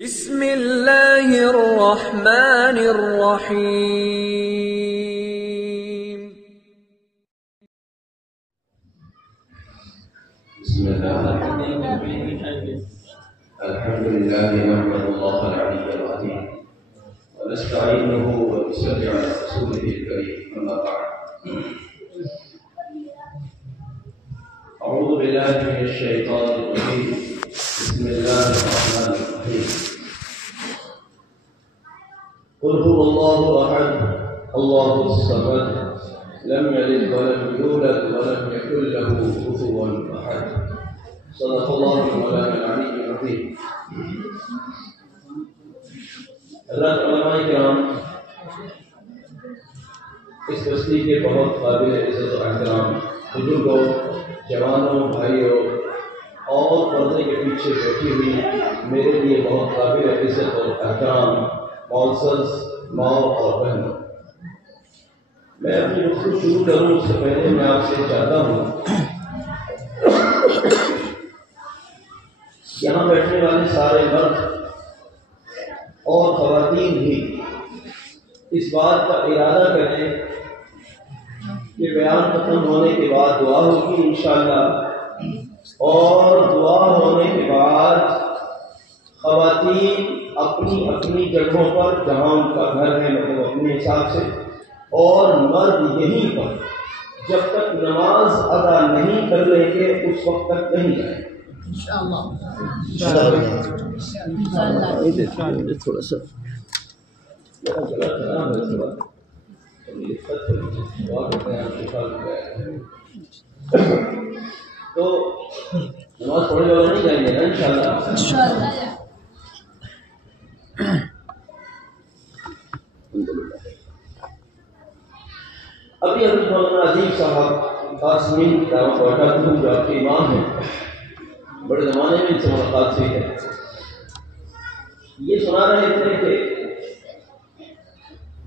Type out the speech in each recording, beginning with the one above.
بسم اللہ الرحمن الرحیم بسم الله الرحمن الرحيم الحمد لله نحمد الله العلي العظيم ونستعينه ونصلي على رسوله الكريم أما بعد أعوذ بالله من الشيطان الرجيم بسم الله الرحمن الرحيم قل هو الله أحد الله الصمد لم يلد ولم يولد ولم يكن له كفوا أحد صدق الله مولانا العلي العظيم حضرات علماء کرام، اس بستی کے بہت قابل عزت و احترام بزرگوں، جوانوں، بھائیوں اور پردے کے پیچھے بیٹھی ہوئی میرے لیے بہت قابل عزت اور احترام معزز ماں اور بہنوں، میں اپنی گفتگو شروع کروں اس سے پہلے میں آپ سے چاہتا ہوں یہاں بیٹھنے والے سارے مرد اور خواتین بھی اس بات کا ارادہ کریں کہ بیان ختم ہونے کے بعد دعا ہوگی انشاءاللہ، اور دعا ہونے کے بعد خواتین اپنی اپنی جگہوں پر جہاں ان کا گھر ہے مطلب اپنے حساب سے، اور مرد یہیں پر جب تک نماز ادا نہیں کر لیں گے اس وقت تک نہیں جائیں انشاءاللہ۔ تھوڑا سا تو نماز پڑھنے والے نہیں جائیں گے نا انشاءاللہ۔ ابھی حضرت مولانا عظیم صاحب قاسمین دعوت برکاتہ جو آپ کے امام ہیں، بڑے زمانے میں ان سے ملاقات ہوئی ہے، یہ سنا رہے تھے کہ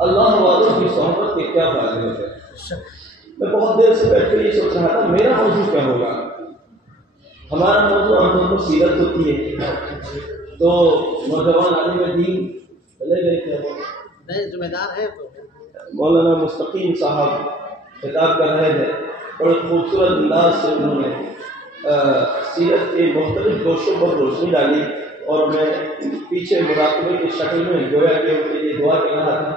اللہ والوں کی صحبت کے کیا فائدے ہوتے ہیں۔ میں بہت دیر سے بیٹھ کر یہ سوچ رہا تھا میرا موضوع کیا ہوگا۔ ہمارا موضوع عام طور پر سیرت ہوتی ہے، تو نوجوان عالم دین چلے گئے تھے، ذمہ دار ہے، تو مولانا مستقیم صاحب خطاب کر رہے تھے، بڑے خوبصورت انداز سے انہوں نے سیرت کے مختلف گوشوں پر روشنی ڈالی، اور میں پیچھے مراقبے کی شکل میں گویا کہ ان کے لیے دعا کر رہا تھا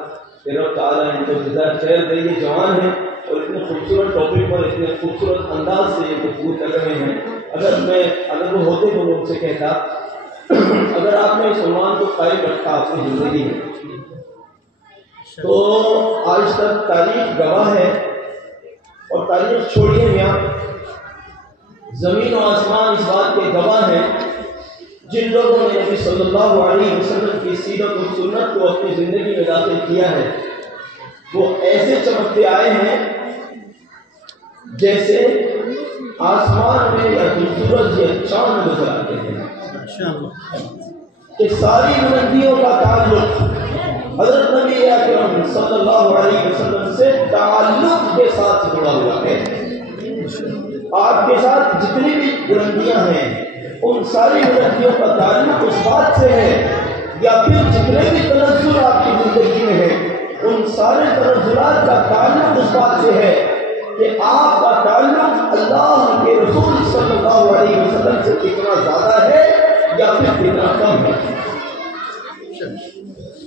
کہ رب تعالیٰ ان کو جزائر خیر دے۔ یہ جوان ہیں اور اتنے خوبصورت ٹاپک پر اتنے خوبصورت انداز سے یہ گفتگو کر رہے ہیں، اگر وہ ہوتے تو میں ان سے کہتا اگر آپ نے اس عنوان کو قائم رکھا اپنی زندگی میں تو آج تک تاریخ گواہ ہے، اور تاریخ چھوڑیے میاں، زمین و آسمان اس بات کے گواہ ہیں، جن لوگوں نے نبی صلی اللہ علیہ وسلم کی سیرت و سنت کو اپنی زندگی میں داخل کیا ہے، وہ ایسے چمکتے آئے ہیں جیسے آسمان میں یا سورج یا چاند نظر آتے ہیں، کہ ساری بلندیوں کا تعلق حضرت نبی اکرم صلی اللہ علیہ وسلم سے تعلق کے ساتھ جڑا ہوا ہے۔ آپ کے ساتھ جتنی بھی بلندیاں ہیں ان ساری بلندیوں کا تعلق اس بات سے ہے، یا پھر جتنے بھی تنزل آپ کی زندگی میں ہیں ان سارے تنزلات کا تعلق اس بات سے ہے کہ آپ کا تعلق اللہ کے رسول صلی اللہ علیہ وسلم سے کتنا زیادہ ہے یا پھر کتنا کم ہے۔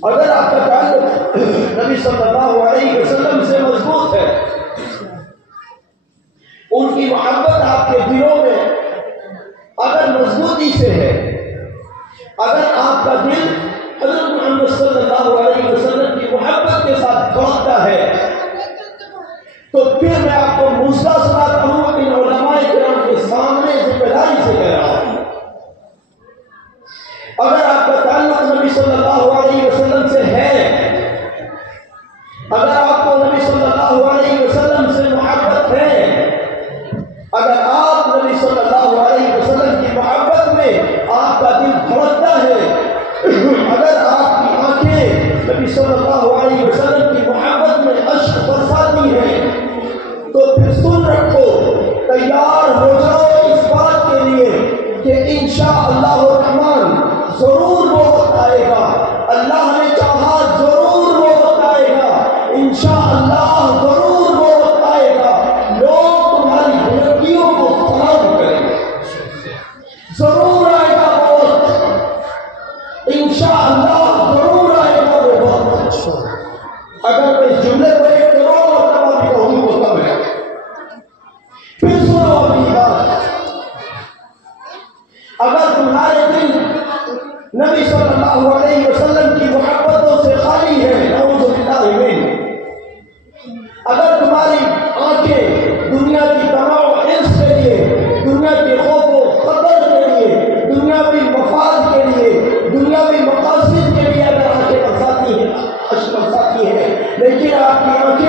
اگر آپ کا تعلق نبی صلی اللہ علیہ وسلم سے مضبوط ہے، ان کی محبت آپ کے دلوں میں اگر مضبوطی سے ہے، اگر آپ کا دل حضرت محمد صلی اللہ علیہ وسلم کی محبت کے ساتھ دھڑکتا ہے، تو پھر میں آپ کو موسیٰ سناتا ہوں ان علماء کرام کے سامنے ذمہ داری سے کہہ رہا ہوں۔ اگر آپ کا تعلق نبی صلی اللہ علیہ وسلم سے ہے، اگر آپ کو نبی صلی اللہ علیہ وسلم سے محبت ہے، اگر آپ نبی صلی اللہ علیہ وسلم کی محبت میں آپ کا دل دھڑکتا ہے، اگر آپ کی آنکھیں نبی صلی اللہ علیہ وسلم کی محبت میں اشک برساتی ہیں، تو پھر سن رکھو، تیار ہو جاؤ اس بات کے لیے کہ انشاءاللہ الرحمن ضرور وہ انشاءاللہ ضرور آئے گا وہ وقت. اگر میں اس جملے کو 1 کروڑ مرتبہ بھی کہوں وہ کم ہے. پھر سنو اپنی بات. اگر تمہارے دل نبی صلی اللہ علیہ وسلم کی محبتوں سے خالی ہے، نعوذ باللہ من، اگر تمہاری آنکھیں دنیا کی تمام عرض کے لیے، دنیا کے خوف و خطر کے لیے، دنیاوی مفاد کے لیے، دنیاوی مقاصد کے لیے اگر آنکھیں برساتی ہیں، اشک برساتی ہیں، لیکن آپ کی آنکھیں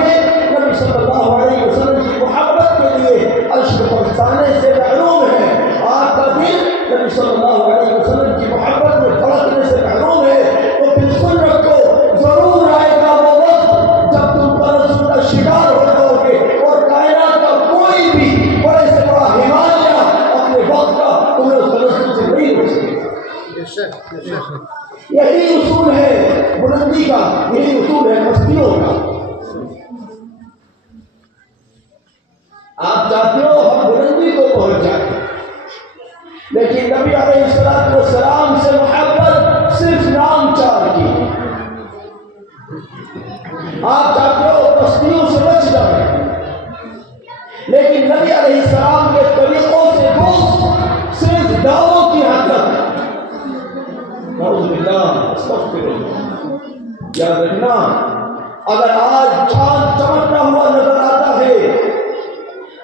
نبی صلی اللہ علیہ وسلم کی محبت کے لیے اشک برسانے سے محروم ہے، آپ کا دل نبی صلی اللہ علیہ وسلم کی محبت میں دھڑکنے سے محروم ہے، تو پھر سن رکھو ضرور آئے گا وہ وقت جب تم تنزل کا شکار ہو جاؤ گے اور کائنات کا کوئی بھی بڑے سے بڑا ہمالیہ اپنے وقت کا تمہیں اس تنزل سے نہیں روک سکے. یہی اصول ہے بلندی کا، یہی اصول ہے مستیوں کا. آپ چاہتے ہو ہم بلندی کو پہنچ جائیں، لیکن نبی علیہ السلام سے محبت صرف نام چار کی. آپ چاہتے ہو پستیوں سے بچ جائیں، لیکن نبی علیہ السلام کے طریقوں سے دوست صرف دعووں کی حد تک. نعوذ باللہ، استغفر اللہ. یاد رکھنا، اگر آج چاند چمکتا ہوا نظر آتا ہے،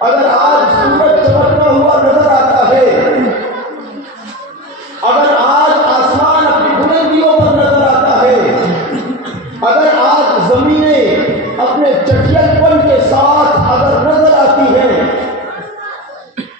اگر آج سورج چمکتا ہوا نظر آتا ہے، اگر آج آسمان اپنی بلندیوں پر نظر آتا ہے، اگر آج زمینیں اپنے چٹیل پن کے ساتھ اگر نظر آتی ہیں،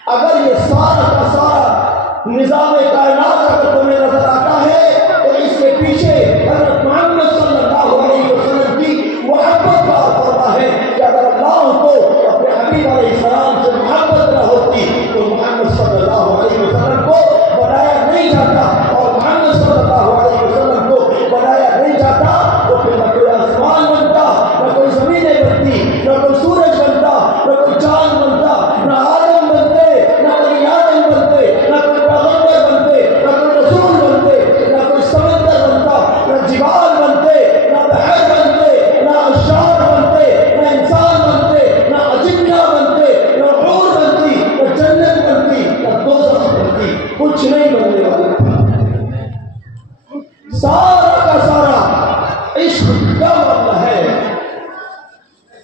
اگر یہ سارا کا سارا نظام کائنات اگر تمہیں نظر آتا ہے، تو اس کے پیچھے حضرت محمد صلی اللہ علیہ وسلم کی محبت کا فرما ہے کہ اگر اللہ کو اپنے حبیب علیہ السلام سے محبت نہ ہوتی تو محمد صلی اللہ علیہ وسلم کو بنایا نہیں جاتا، اور محمد صلی اللہ علیہ وسلم کو بنایا نہیں جاتا تو پھر نہ کوئی آسمان بنتا، نہ کوئی زمینیں بنتی، نہ کوئی سورج بنتا، نہ کوئی چاند بنتا، نہ آدم بنتے، نہ کوئی آدم بنتے، نہ کوئی پیغمبر بنتے، نہ کوئی رسول بنتے، نہ کوئی سمندر بنتا، نہ جبال بنتے، نہ بحر بنتے، نہ اشجار بنتے، نہ انسان بنتے، نہ اجنہ بنتے، نہ حور بنتی، نہ جنت بنتی، نہ دوزخ بنتی. کچھ نہیں بننے والا. سارا کا سارا عشق کا معاملہ ہے،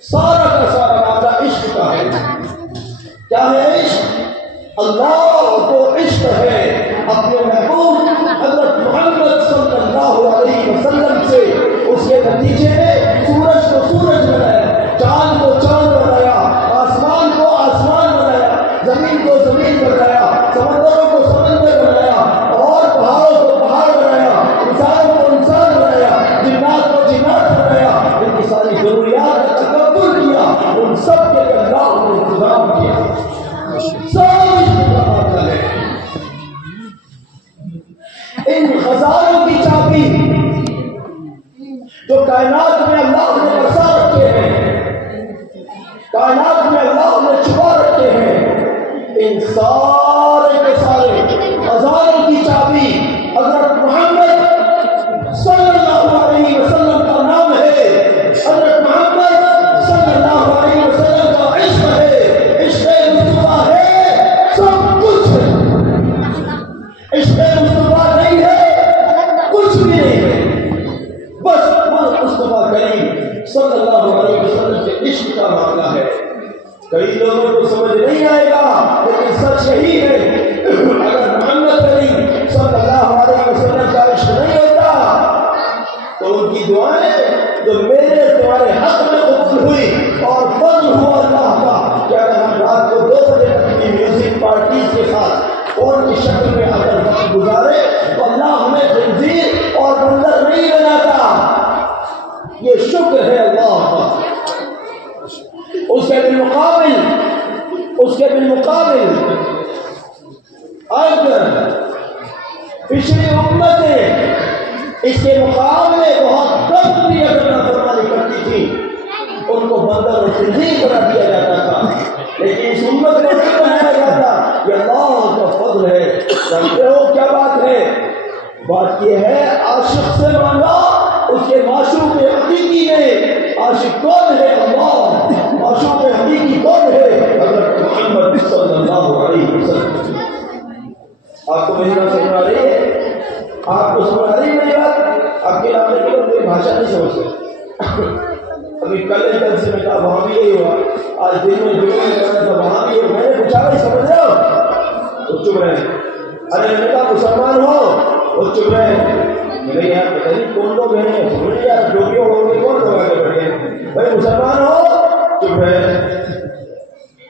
سارا کا سارا معاملہ عشق کا ہے. کیا ہے عشق؟ اللہ کو عشق ہے اپنے محبوب حضرت محمد صلی اللہ علیہ وسلم سے. اس کے نتیجے میں سورج کو سورج بنایا، چاند کو چاند بنایا، آسمان کو آسمان بنایا، زمین کو زمین بنایا، سمندروں کو سمندر بنایا، اور پہاڑوں کو پہاڑ بنایا، انسانوں کو انسان بنایا، جنات کو جنات بنایا. ان کی ساری ضروریات کا تکبر کیا، ان سب کے لیے اللہ نے انتظام کیا. سب انتظام ہے. ان خزانوں کی چابی جو کائنات میں اللہ نے بسا رکھے ہیں، کائنات میں اللہ نے چھپا رکھے ہیں، ان سارے کے سارے خزانوں کی چابی حضرت محمد صلی اللہ علیہ وسلم کا نام ہے، حضرت محمد صلی اللہ علیہ وسلم کا عشق ہے. عشق مصطفیٰ ہے سب کچھ ہے، عشق مصطفیٰ نہیں ہے کچھ بھی نہیں ہے. بس مصطفیٰ کریم صلی اللہ علیہ وسلم کے عشق کا معاملہ ہے. کئی لوگوں کو سمجھ نہیں آئے گا، لیکن سچ یہی ہے. اگر محمد کریم صلی اللہ علیہ وسلم کا عشق نہیں ہوتا تو ان کی دعائیں جو میرے تمہارے حق میں قبول ہوئی، اور فضل ہوا اللہ کا کہ اگر ہم رات کو 2 بجے تک کی میوزک پارٹیز کے ساتھ اور کی شکل میں اگر وقت گزارے تو اللہ ہمیں خنزیر اور بندر نہیں بناتا. یہ شکر ہے اللہ کا. اس کے بالمقابل اگر پچھلی امتیں اس کے مقابلے بہت کم بھی اگر نافرمانی کرتی تھی، ان کو بندر اور خنزیر بنا دیا جاتا تھا، لیکن اس امت کو نہیں بنایا جاتا. یہ اللہ کا فضل ہے. جانتے ہو کیا بات ہے؟ بات یہ ہے عاشق سے مانگا اس کے معشوق حقیقی نے. عاشق کون ہے؟ اللہ. معشوق حقیقی کون ہے؟ حضرت محمد صلی اللہ علیہ وسلم. آپ کو میری بات سمجھ آ رہی ہے؟ آپ کو سمجھ آ رہی ہے میری بات؟ آپ کے علاقے کے لوگ میری بھاشا نہیں سمجھتے. ابھی کل سے میں کہا وہاں بھی یہی ہوا, آج دن میں جو تھا وہاں بھی میں نے پوچھا نہیں سمجھ رہے ہو تو چپ رہے. ارے میں نے کہا مسلمان ہو وہ چپ رہے. میرے یہاں پتہ نہیں کون لوگ ہیں, سمجھ لیا ڈوبیوں ہو گئے, کون لوگ آگے بڑھے ہیں بھائی مسلمان ہو چپ رہے.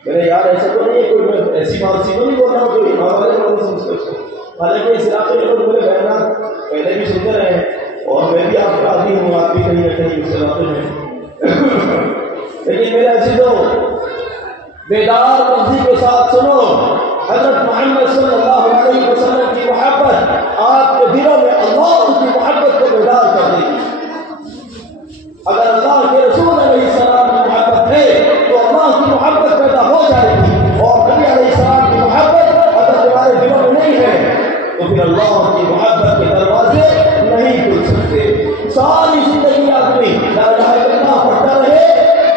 میرے یار ایسا تو نہیں ہے کوئی, میں ایسی بات سی تو نہیں بول رہا ہوں کوئی ماں والے لوگ سمجھ کر. حالانکہ اس علاقے میں لوگ میرے بیانات پہلے بھی سنتے رہے ہیں اور میں بھی آپ کا عادی ہوں, آپ بھی کہیں نہ کہیں اس علاقے میں. لیکن میرے عزیزوں بیدار لفظی کے ساتھ سنو, حضرت محمد صلی اللہ علیہ وسلم کی محبت آپ کے دلوں میں اللہ کی محبت کو بیدار کر دے گی. اگر اللہ کے رسول علیہ السلام کی محبت ہے تو اللہ کی محبت پیدا ہو جائے گی, اور نبی علیہ السلام کی محبت اگر تمہارے دلوں میں نہیں ہے تو پھر اللہ کی محبت کے دروازے نہیں کھل سکتے. ساری زندگی آدمی لا الہ الا اللہ پڑھتا رہے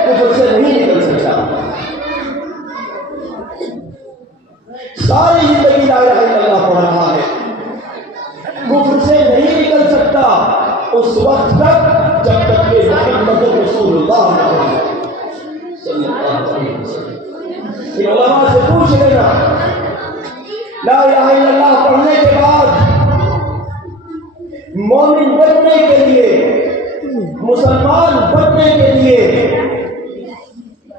کفر سے نہیں نکل سکتا. ساری زندگی لا الہ الا اللہ پڑھ رہا ہے, کفر سے نہیں نکل سکتا اس وقت تک جب تک کہ محمد رسول اللہ صلی اللہ علیہ وسلم. ان علماء سے پوچھ لینا, لا الہ الا اللہ پڑھنے کے بعد مومن بننے کے لیے, مسلمان بننے کے لیے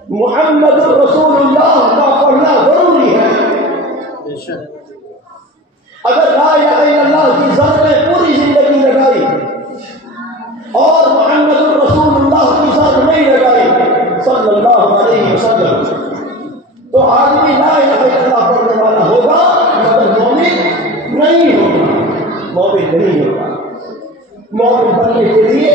محمد رسول اللہ کا پڑھنا ضروری ہے. اگر لا الہ الا اللہ کی ذات میں پوری زندگی لگائی اور محمد رسول اللہ کی ذات نہیں لگائی صلی اللہ علیہ وسلم تو آدمی لا الہ الا اللہ پڑھنے والا ہوگا مگر مومن نہیں ہوگا. مومن نہیں ہوگا. مومن بننے کے لیے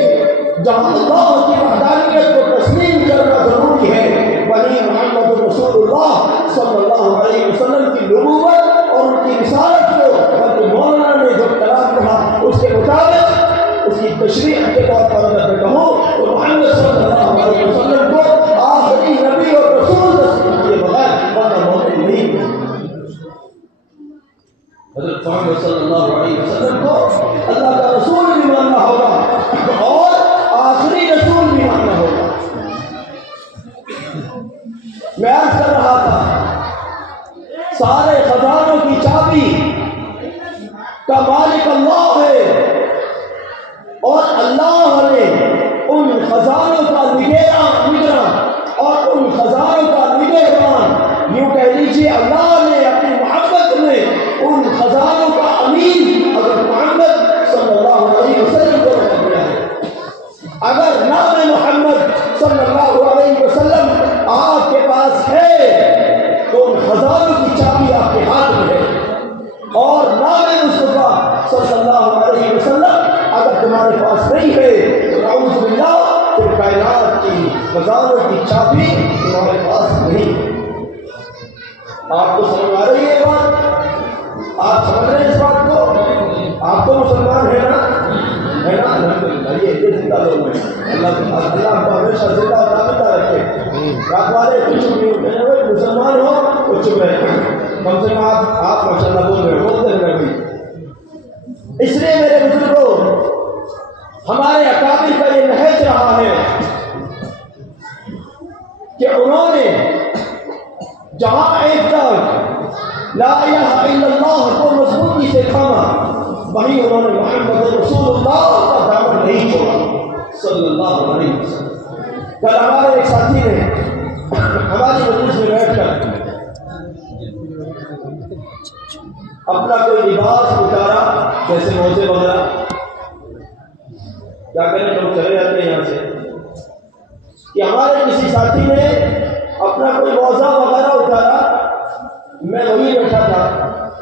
جہاں اللہ کی وحدانیت کو تسلیم کرنا ضروری ہے, وہیں محمد رسول اللہ صلی اللہ علیہ وسلم کی نبوت اور ان کی رسالت کو بلکہ مولانا نے جو کلام کہا اس کے مطابق اس کی تشریح کے طور پر اگر میں کہوں تو محمد صلی اللہ علیہ وسلم کو آخری نبی اور رسول تسلیم کیے بغیر ورنہ مومن نہیں. حضرت محمد صلی اللہ علیہ وسلم کو اللہ کا رسول بھی ماننا ہوگا اور آخری رسول بھی ماننا ہوگا. میں عرض کر رہا تھا سارے خزانوں کی چابی کا مالک اللہ ہے اور اللہ نے ان خزانوں کا نگراں اور ان خزانوں کا نگہبان, یوں کہہ لیجیے اللہ نے اپنی محبت میں ان خزانوں کا امین حضرت محمد صلی اللہ علیہ وسلم کو رکھ دیا ہے. اگر نام محمد صلی اللہ علیہ وسلم آپ کے پاس ہے تو ان خزانوں کی چابی آپ کے ہاتھ میں ہے, اور نام مصطفیٰ صلی اللہ علیہ وسلم اگر تمہارے پاس نہیں ہے تو نعوذ باللہ پھر کائنات کی خزانوں کی چابی تمہارے پاس نہیں ہے. آپ کو سمجھ آ رہی ہے بات؟ آپ سمجھ رہے ہیں اس بات کو؟ آپ تو مسلمان ہیں نا, ہے نا؟ الحمدللہ یہ زندہ لوگ ہیں. اللہ کو ہمیشہ زندہ اور دامدہ رکھے. رات والے کچھ نہیں ہوتے ہیں, مسلمان ہو تو چپ رہے, کم سے کم آپ ماشاء اللہ بول رہے بولتے رہے بھی. اس لیے میرے بزرگوں ہمارے اکابر کا یہ نہج رہا ہے کہ انہوں نے جہاں ایک طرف لا الہ الا اللہ کو مضبوطی سے تھاما وہیں انہوں نے محمد رسول اللہ کا دامن نہیں چھوڑا صلی اللہ علیہ وسلم. کل ہمارے ایک ساتھی نے ہماری مجلس میں بیٹھ کر اپنا کوئی لباس اتارا, جیسے موزے وغیرہ, کیا کریں لوگ چلے جاتے ہیں یہاں سے, کہ ہمارے کسی ساتھی نے اپنا کوئی موزہ وغیرہ اتارا. میں وہیں بیٹھا تھا,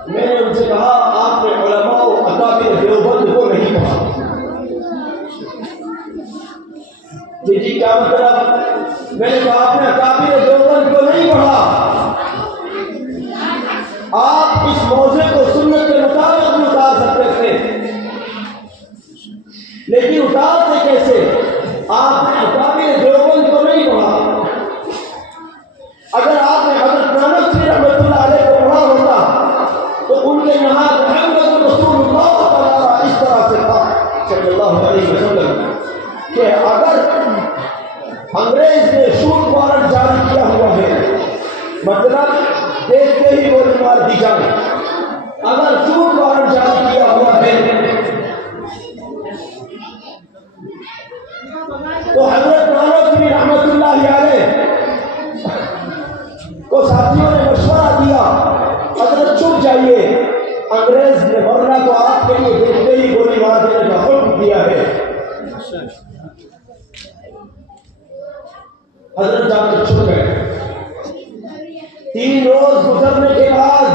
میں نے ان سے کہا آپ نے علماء و اکابر دیوبند کو نہیں پڑھا. جی کیا مطلب؟ میں نے کہا آپ نے اکابر دیوبند کو نہیں پڑھا. آپ اس موضوع کو سنت کے مطابق اتار سکتے تھے, لیکن اتارتے کیسے؟ آپ نے اکابر دیوبند کو نہیں پڑھا. اگر آپ نے حضرت نانوتوی رحمۃ اللہ علیہ کو پڑھا ہوتا تو ان کے یہاں محمد رسول اللہ تعالیٰ اس طرح سے تھا صلی اللہ علیہ وسلم کہ اگر انگریز نے شوٹ وارنٹ جاری کیا ہوا ہے، مطلب دیکھتے ہی گولی مار دی جائے، اگر شوٹ وارنٹ جاری کیا ہوا ہے تو حضرت نانوتوی رحمۃ اللہ علیہ کو ساتھیوں نے مشورہ دیا حضرت چھپ جائیے، انگریز نے ورنہ تو آپ کے لیے دیکھتے ہی گولی مار دینے کا حکم دیا ہے. حضرت جا کر چھپ گئے. 3 روز گزرنے کے بعد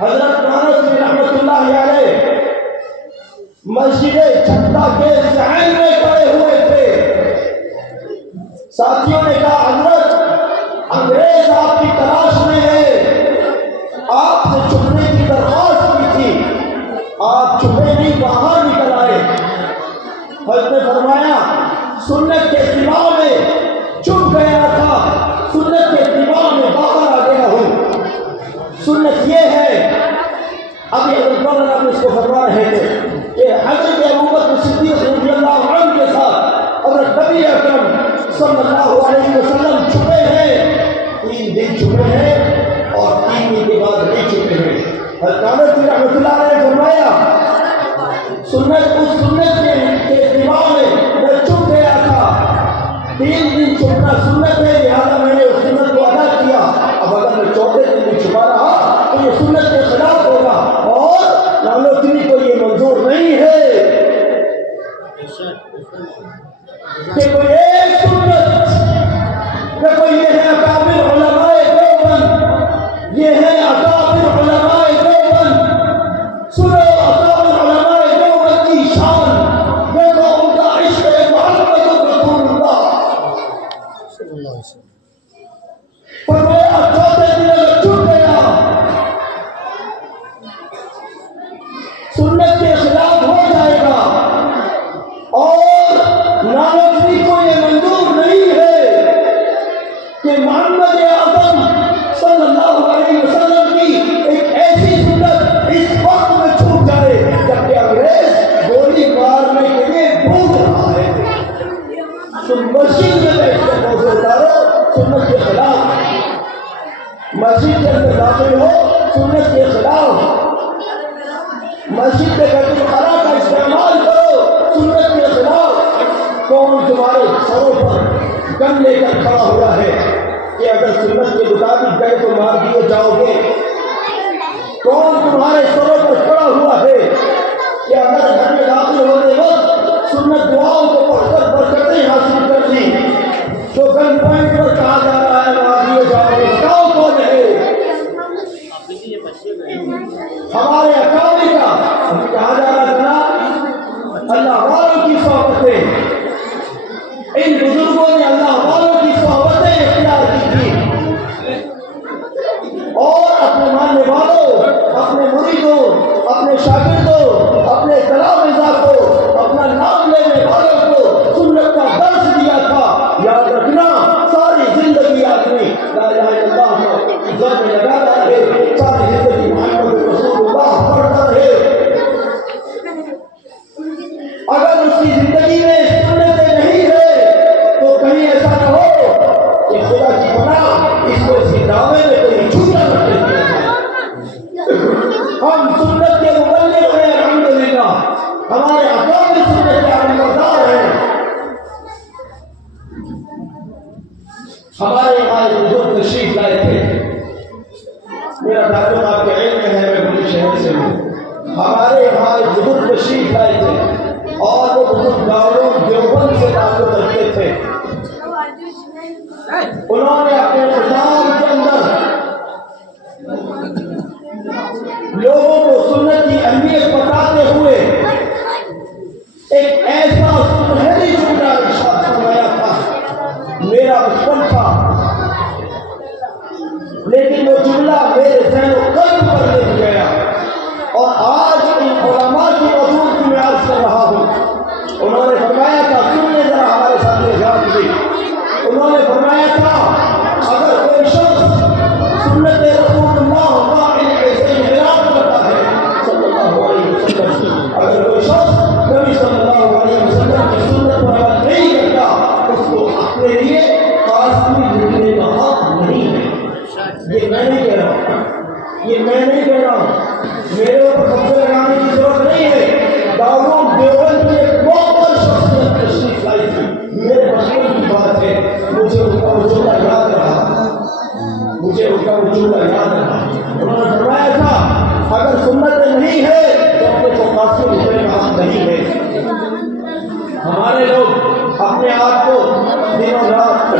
حضرت نانوتوی رحمۃ اللہ علیہ مسجد چھتا کے صحن میں کھڑے ہوئے تھے. ساتھیوں نے کہا حضرت انگریز آپ کی تلاش میں ہے، آپ سے چھپنے کی درخواست کی تھی، آپ چھپے نہیں باہر نکل آئے. حضرت نے فرمایا سنت کے اتباع میں چھپ گیا تھا، سنت کے اتباع میں باہر آ گیا ہوں. سنت یہ ہے، ابھی حضرت مولانا آپ اس کو فرما رہے تھے کہ حضرت ابوبکر صدیق رضی اللہ عنہ کے ساتھ حضرت نبی اکرم صلی اللہ علیہ وسلم چھپے ہیں، 3 دن چھپے ہیں اور 3 دن کے بعد نہیں چھپے ہیں. حضرت نانوتوی رحمۃ اللہ علیہ نے فرمایا سنت کے اتباع میں چھپ گیا تھا، 3 دن چھپنا سنت ہے، لہٰذا میں نے اس سنت کو ادا کیا. اب اگر میں 4تھے دن بھی چھپا رہا تو یہ سنت کے خلاف ہوگا اور نانوتوی کو یہ منظور نہیں ہے کہ کوئی ایک سنت کہ کوئی یہ ہے اکابر علماء دیوبند، یہ ہے اکابر علماء دیوبند. سنو اکابر علماء دیوبند کی شان، دیکھو ان کا عشق محمد رسول اللہ. فرمایا 4تھے دن اگر چھپ گیا سنت کے خلاف ہو جائے گا اور نانوتوی کو یہ منظور نہیں ہے کہ محمد اعظم صلی اللہ علیہ وسلم کی ایک ایسی سنت اس وقت میں چھوٹ جائے جبکہ انگریز گولی مارنے کے لیے ڈھونڈ رہا ہے. تم مسجد میں بیٹھ کر موضوع اتارو سنت کے خلاف، مسجد کے اندر داخل ہو سنت کے خلاف، مسجد کے بیت الخلا کا استعمال کرو سنت کے خلاف. کون تمہارے سروں پر گن لے کر کھڑا ہوا ہے کہ اگر سنت کے مطابق گئے تو مار دیے جاؤ گے؟ کون تمہارے سروں پر کھڑا ہوا ہے کہ اگر گھر میں داخل ہونے وقت سنت دعاؤں کو پڑھ کر برکتیں حاصل کر لی تو گن پوائنٹ پر کہا جا رہا ہے مار دیے جاؤ گے؟ کہاں کون ہے؟ ہمارے اکابر کا کہا جا رہا تھا اللہ والوں کی صحبتیں، ان بزرگوں نے اللہ والوں کی صحبتیں اختیار کی تھی اور اپنے ماننے والوں، اپنے مریدوں، اپنے شاگردوں، اپنے تلامذہ کو، اپنا نام لینے والوں کو سنت کا درس دیا تھا. یاد رکھنا ساری زندگی آدمی لا الہ الا اللہ کی ذکر میں لگا رہا ہے، ساری زندگی محمد رسول اللہ پڑھتا رہے. اگر اس کی زندگی میں سنتیں نہیں ہے تو کہیں ایسا نہ ہو کہ خدا کی پناہ اس کو اس کے دعوے میں کوئی چھوٹا کر دیتے ہیں. ہم سنت کے مبلغ ہیں الحمدللہ، ہمارے اکابر سنت کے علمبردار ہیں. ہمارے یہاں ایک بزرگ تشریف لائے تھے، میرا تعلق آپ کے علم میں ہے، میں بڑے شہر سے ہوں. ہمارے یہاں ایک بزرگ تشریف لائے تھے اور وہ بزرگ دارالعلوم دیوبند سے تعلق رکھتے تھے. انہوں نے اپنے خطاب کے اندر لوگوں کو سنت کی اہمیت بتاتے ہوئے ایک ایسا سنہری جملہ ارشاد فرمایا تھا. میرا بچپن تھا لیکن وہ جملہ میرے ذہن و قلب پر لے گیا اور آج ان علماء کی حضور کی میں عرض کر رہا ہوں ہمارے لوگ اپنے آپ کو دنوں رات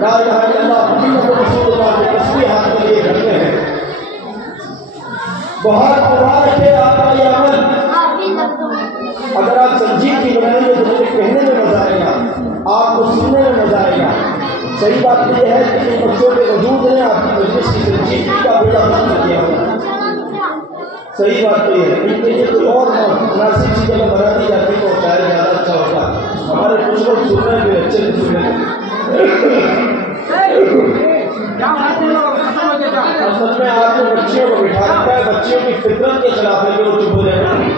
لا الہ الا اللہ محمد رسول اللہ کے تسبیح ہاتھ میں لیے رکھتے ہیں. بہت مبارک ہے آپ کا یہ عمل. اگر آپ سنجیدگی بنائیں گے تو مجھے کہنے میں مزہ آئے گا, آپ کو سننے میں مزہ آئے گا. صحیح بات یہ ہے کہ ان بچوں کے وجود نے آپ کی مجلس کی سنجیدگی کا بیڑا پار کیا ہوگا. صحیح بات تو یہ ہے, ان کے لیے کوئی اور مناسب سی جگہ بنا دی جاتی تو شاید زیادہ اچھا ہوتا. ہمارے کچھ لوگ سن رہے ہیں, اچھے سے سن رہے ہیں. اصل میں آپ کو بچیوں کو بٹھا رکھا ہے, بچیوں کی فطرت کے خلاف ہے کہ وہ چپ ہو جائیں.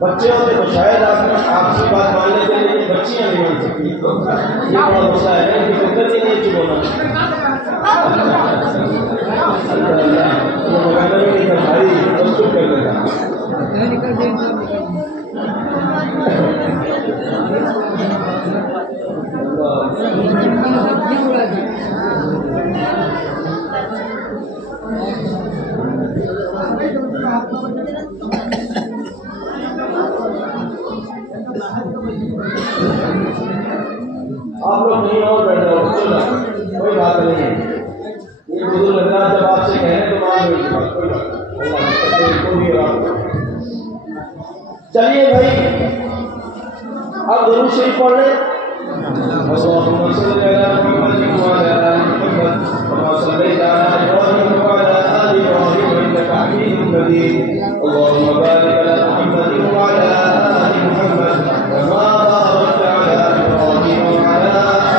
بچے ہوتے تو شاید آپ کی بات مان لیتے, لیکن بچیاں نہیں مان سکتی. یہ بڑا مسئلہ ہے, ان کی فطرت ہی نہیں چپ ہونا. چپ کر دیتا. آپ لوگ نہیں اور بیٹھ جاؤ, کوئی بات نہیں ہے. یہ بزرگ حضرات جب آپ سے کہیں تو مان لیں, کوئی بات نہیں. چلیے بھائی, اب درود شریف پڑھ لیں. اللهم صل على محمد وعلى آل محمد كما صليت على إبراهيم وعلى آل إبراهيم إنك حميد مجيد. اللهم بارك على محمد وعلى آل محمد كما باركت على إبراهيم وعلى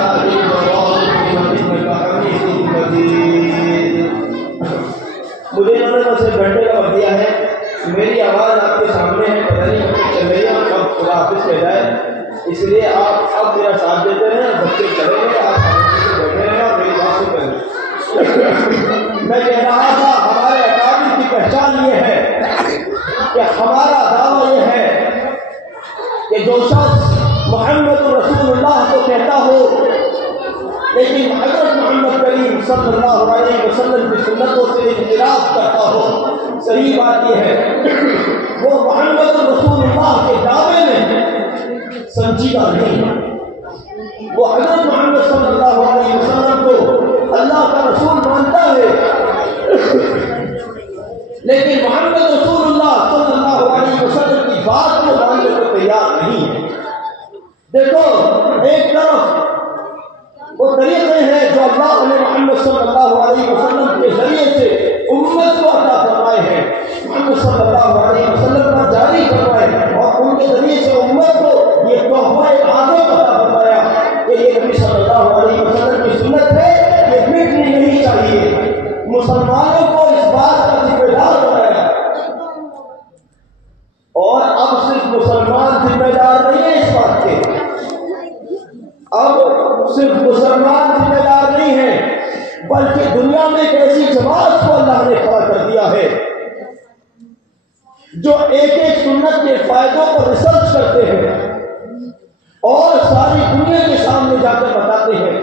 آل إبراهيم إنك حميد مجيد. مجھے انہوں نے بس ایک گھنٹے کا وقت دیا ہے. میری آواز آپ کے سامنے ہے, پتہ نہیں کب چل رہی ہے اور کب خدا حافظ کہہ جائے. اس لیے آپ اب میرا ساتھ دیتے ہیں, بچے چلیں گے, آپ بیٹھے رہیں اور میری بات کو کریں. میں کہہ رہا تھا ہمارے اکابر کی پہچان یہ ہے کہ ہمارا دعویٰ یہ ہے کہ جو شخص محمد رسول اللہ کو کہتا ہو لیکن حضرت محمد کریم صلی اللہ علیہ وسلم کی سنتوں سے اعتراض کرتا ہو, صحیح بات یہ ہے وہ محمد رسول اللہ کے دعوے میں سنجیدہ نہیں. وہ حضرت محمد صلی اللہ علیہ وسلم کو اللہ کا رسول مانتا ہے لیکن محمد رسول اللہ صلی اللہ علیہ وسلم کی بات کو ماننے کو تیار نہیں ہے. دیکھو, ایک طرف وہ طریقے ہیں جو اللہ نے محمد صلی اللہ علیہ وسلم کے ذریعے سے امت کو عطا فرمائے ہیں, محمد صلی اللہ علیہ وسلم پر جاری کروائے, اور ان کے ذریعے سے امت کو یہ تحفہ اعظم عطا فرمایا کہ یہ نبی صلی اللہ علیہ وسلم کی سنت ہے, یہ مٹنی نہیں چاہیے. مسلمانوں کو اس بات کا ذمہ دار بنایا, اور اب صرف مسلمان ذمہ دار نہیں ہے اس بات کے, اب صرف مسلمان ذمہ دار نہیں ہے بلکہ دنیا میں ایک ایسی جماعت کو اللہ نے کھڑا کر دیا ہے جو ایک ایک سنت کے فائدوں پر ریسرچ کرتے ہیں اور ساری دنیا کے سامنے جا کر بتاتے ہیں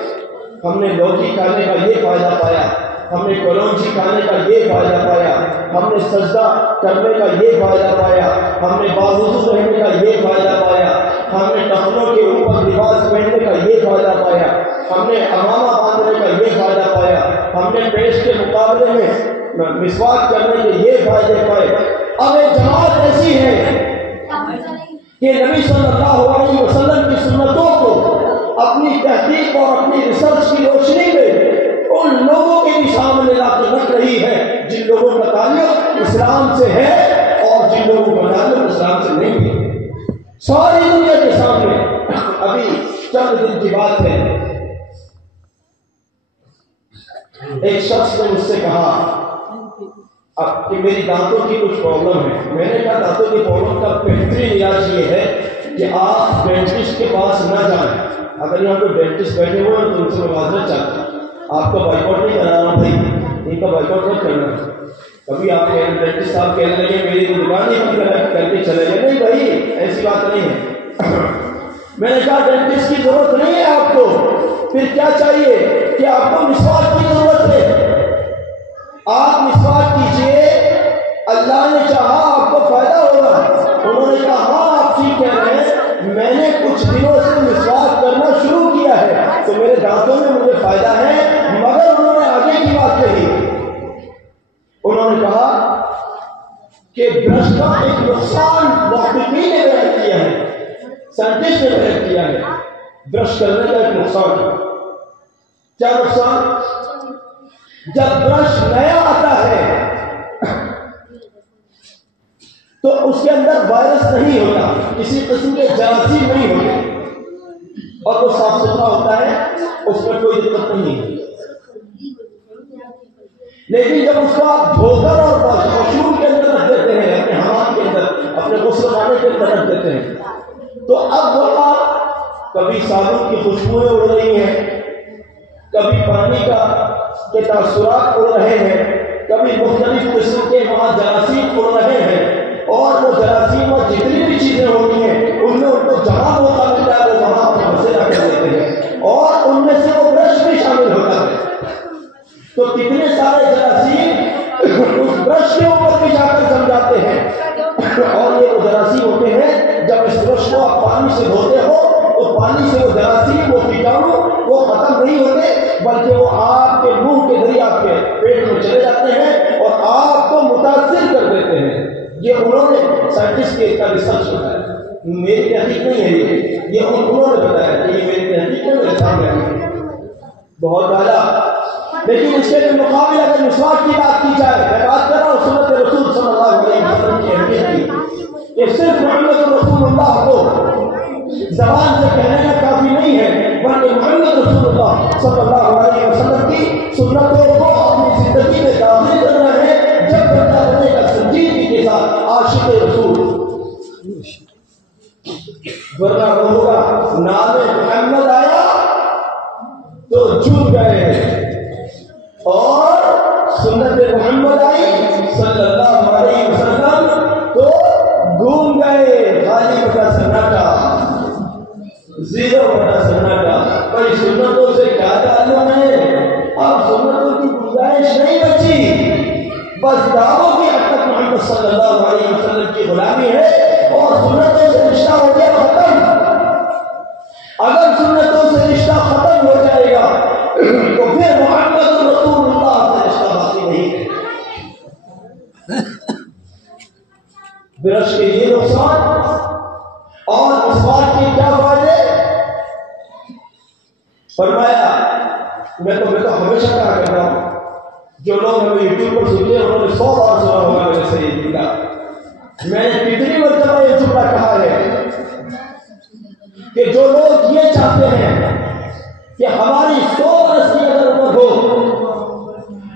ہم نے لوکی کھانے کا یہ فائدہ پایا, ہم نے کلونجی کھانے کا یہ فائدہ پایا, ہم نے سجدہ کرنے کا یہ فائدہ پایا, ہم نے باوضو رہنے کا یہ فائدہ پایا, ہم نے ٹخنوں کے اوپر لباس پہننے کا یہ فائدہ پایا, ہم نے امامہ باندھنے کا یہ فائدہ پایا, ہم نے پیش کے مقابلے میں مسواک کرنے کے یہ فائدے پائے. اب ایک جماعت ایسی ہے کہ نبی صلی اللہ علیہ وسلم کی سنتوں کو اپنی تحقیق اور اپنی ریسرچ کی روشنی میں ان لوگوں کے بھی سامنے لا کے رکھ رہی ہے جن لوگوں کا تعلق اسلام سے ہے اور جن لوگوں کا تعلق اسلام سے نہیں ہے. ساری دنیا کے سامنے. ابھی چند دن کی بات ہے, ایک شخص نے مجھ سے کہا اب کہ میری دانتوں کی کچھ پرابلم ہے. میں نے کہا دانتوں کی پرابلم کا بہترین علاج یہ ہے کہ آپ ڈینٹسٹ کے پاس نہ جائیں. اگر یہاں پہ ڈینٹسٹ بیٹھے ہوئے ہیں تو ان سے میں معذرت چاہتا ہوں, آپ کا بائک آؤٹ نہیں کرانا بھائی, ان کا بائک آؤٹ نہیں کرنا. کبھی آپ ڈینٹسٹ صاحب کہنے لگے میری دکان ہی بند کر کے چلے گئے, نہیں بھائی ایسی بات نہیں ہے. میں نے کہا ڈینٹسٹ کی ضرورت نہیں ہے آپ کو, پھر کیا چاہیے کہ آپ کو مسواک کی ضرورت ہے. آپ مسواک کیجئے, اللہ نے چاہا آپ کو فائدہ ہوگا. انہوں نے کہا ہاں آپ ٹھیک کہہ رہے ہیں, میں نے کچھ کچھ دنوں سے مسواک کرنا شروع کیا ہے تو میرے دانتوں میں مجھے فائدہ ہے، مگر انہوں نے آگے کی بات کہی، انہوں نے کہا کہ برش کا ایک نقصان محققین نے بیان کیا ہے، سائنٹسٹ نے بیان کیا ہے برش کرنے کا ایک نقصان ہے۔ کیا نقصان؟ جب برش نیا آتا ہے تو اس کے اندر وائرس نہیں ہوتا، کسی قسم کے جراثیم نہیں ہوتے اور وہ صاف ستھرا ہوتا ہے، اس میں کوئی دقت نہیں ہے۔ لیکن جب اس کو آپ دھو کر اور مشروم کے اندر رکھ دیتے ہیں، اپنے حمام کے اندر، اپنے غسل خانے کے اندر رکھ دیتے ہیں، تو اب وہاں کبھی صابن کی خوشبوئیں اڑ رہی ہیں، کبھی پانی کے تاثرات اڑ رہے ہیں، کبھی مختلف قسم کے وہاں جراثیم اڑ رہے ہیں، اور وہ جراثیم اور جتنی بھی چیزیں ہوتی ہیں ان میں ان کو جہاں موقع ملتا ہے وہ وہاں اپنے مسئلہ کر دیتے ہیں، اور ان میں سے وہ برش بھی شامل ہوتا ہے۔ تو کتنے سارے جراثیم اس برش کے اوپر بھی جا کر جم جاتے ہیں، اور یہ وہ جراثیم ہوتے ہیں جب اس برش کو آپ پانی سے دھوتے ہو تو پانی سے وہ جراثیم، وہ کیٹانو وہ ختم نہیں ہوتے، بلکہ وہ آپ کے منہ کے ذریعے آپ کے پیٹ میں چلے جاتے ہیں اور آپ کو متاثر کر دیتے ہیں۔ یہ انہوں نے سائنٹسٹ کے کا ریسرچ بتایا، میری تحقیق نہیں ہے، یہ انہوں نے بتایا کہ یہ میری تحقیق ہے، میرے سامنے ہے، بہت اعلیٰ۔ لیکن اس کے مقابل اگر مسواک کی بات کی جائے، میں بات کر رہا ہوں سنت رسول صلی اللہ علیہ وسلم کی اہمیت کی، کہ صرف محمد رسول اللہ کو زبان سے کہنے کا کافی نہیں ہے، بلکہ محمد رسول اللہ صلی اللہ علیہ وسلم کی سنتوں کو اپنی زندگی میں داخل کرنا ہے۔ جب بندہ بنے گا سنجیدگی کے ساتھ عاشق رسول، ورنہ وہ ہوگا نام محمد آیا تو جھوم گئے، اور سنت محمد آئی صلی اللہ علیہ وسلم تو گھوم گئے، خالی بٹا سناٹا، زیرو بٹا سناٹا۔ بھائی سنتوں سے کیا تعلق ہے؟ اب سنتوں کی گنجائش نہیں بچی، بس دعووں کی حد تک محمد صلی اللہ علیہ وسلم کی غلامی ہے، اور سنتوں سے رشتہ ہو گیا ختم۔ اگر سنتوں سے رشتہ ختم ہو جائے گا تو پھر محمد رسول اللہ سے رشتہ باقی نہیں ہے۔ برش کے یہ نقصان اور مسواک کے کیا فائدے؟ فرمایا، میں تو ہمیشہ کہا کرتا ہوں، جو لوگ ہمیں یوٹیوب پر سنتے ہیں انہوں نے 100 بار سنا ہوگا میرے سے یہ جملہ، میں نے کتنی مرتبہ یہ جملہ کہا ہے کہ جو لوگ یہ چاہتے ہیں کہ ہماری 100 برس کی اگر عمر ہو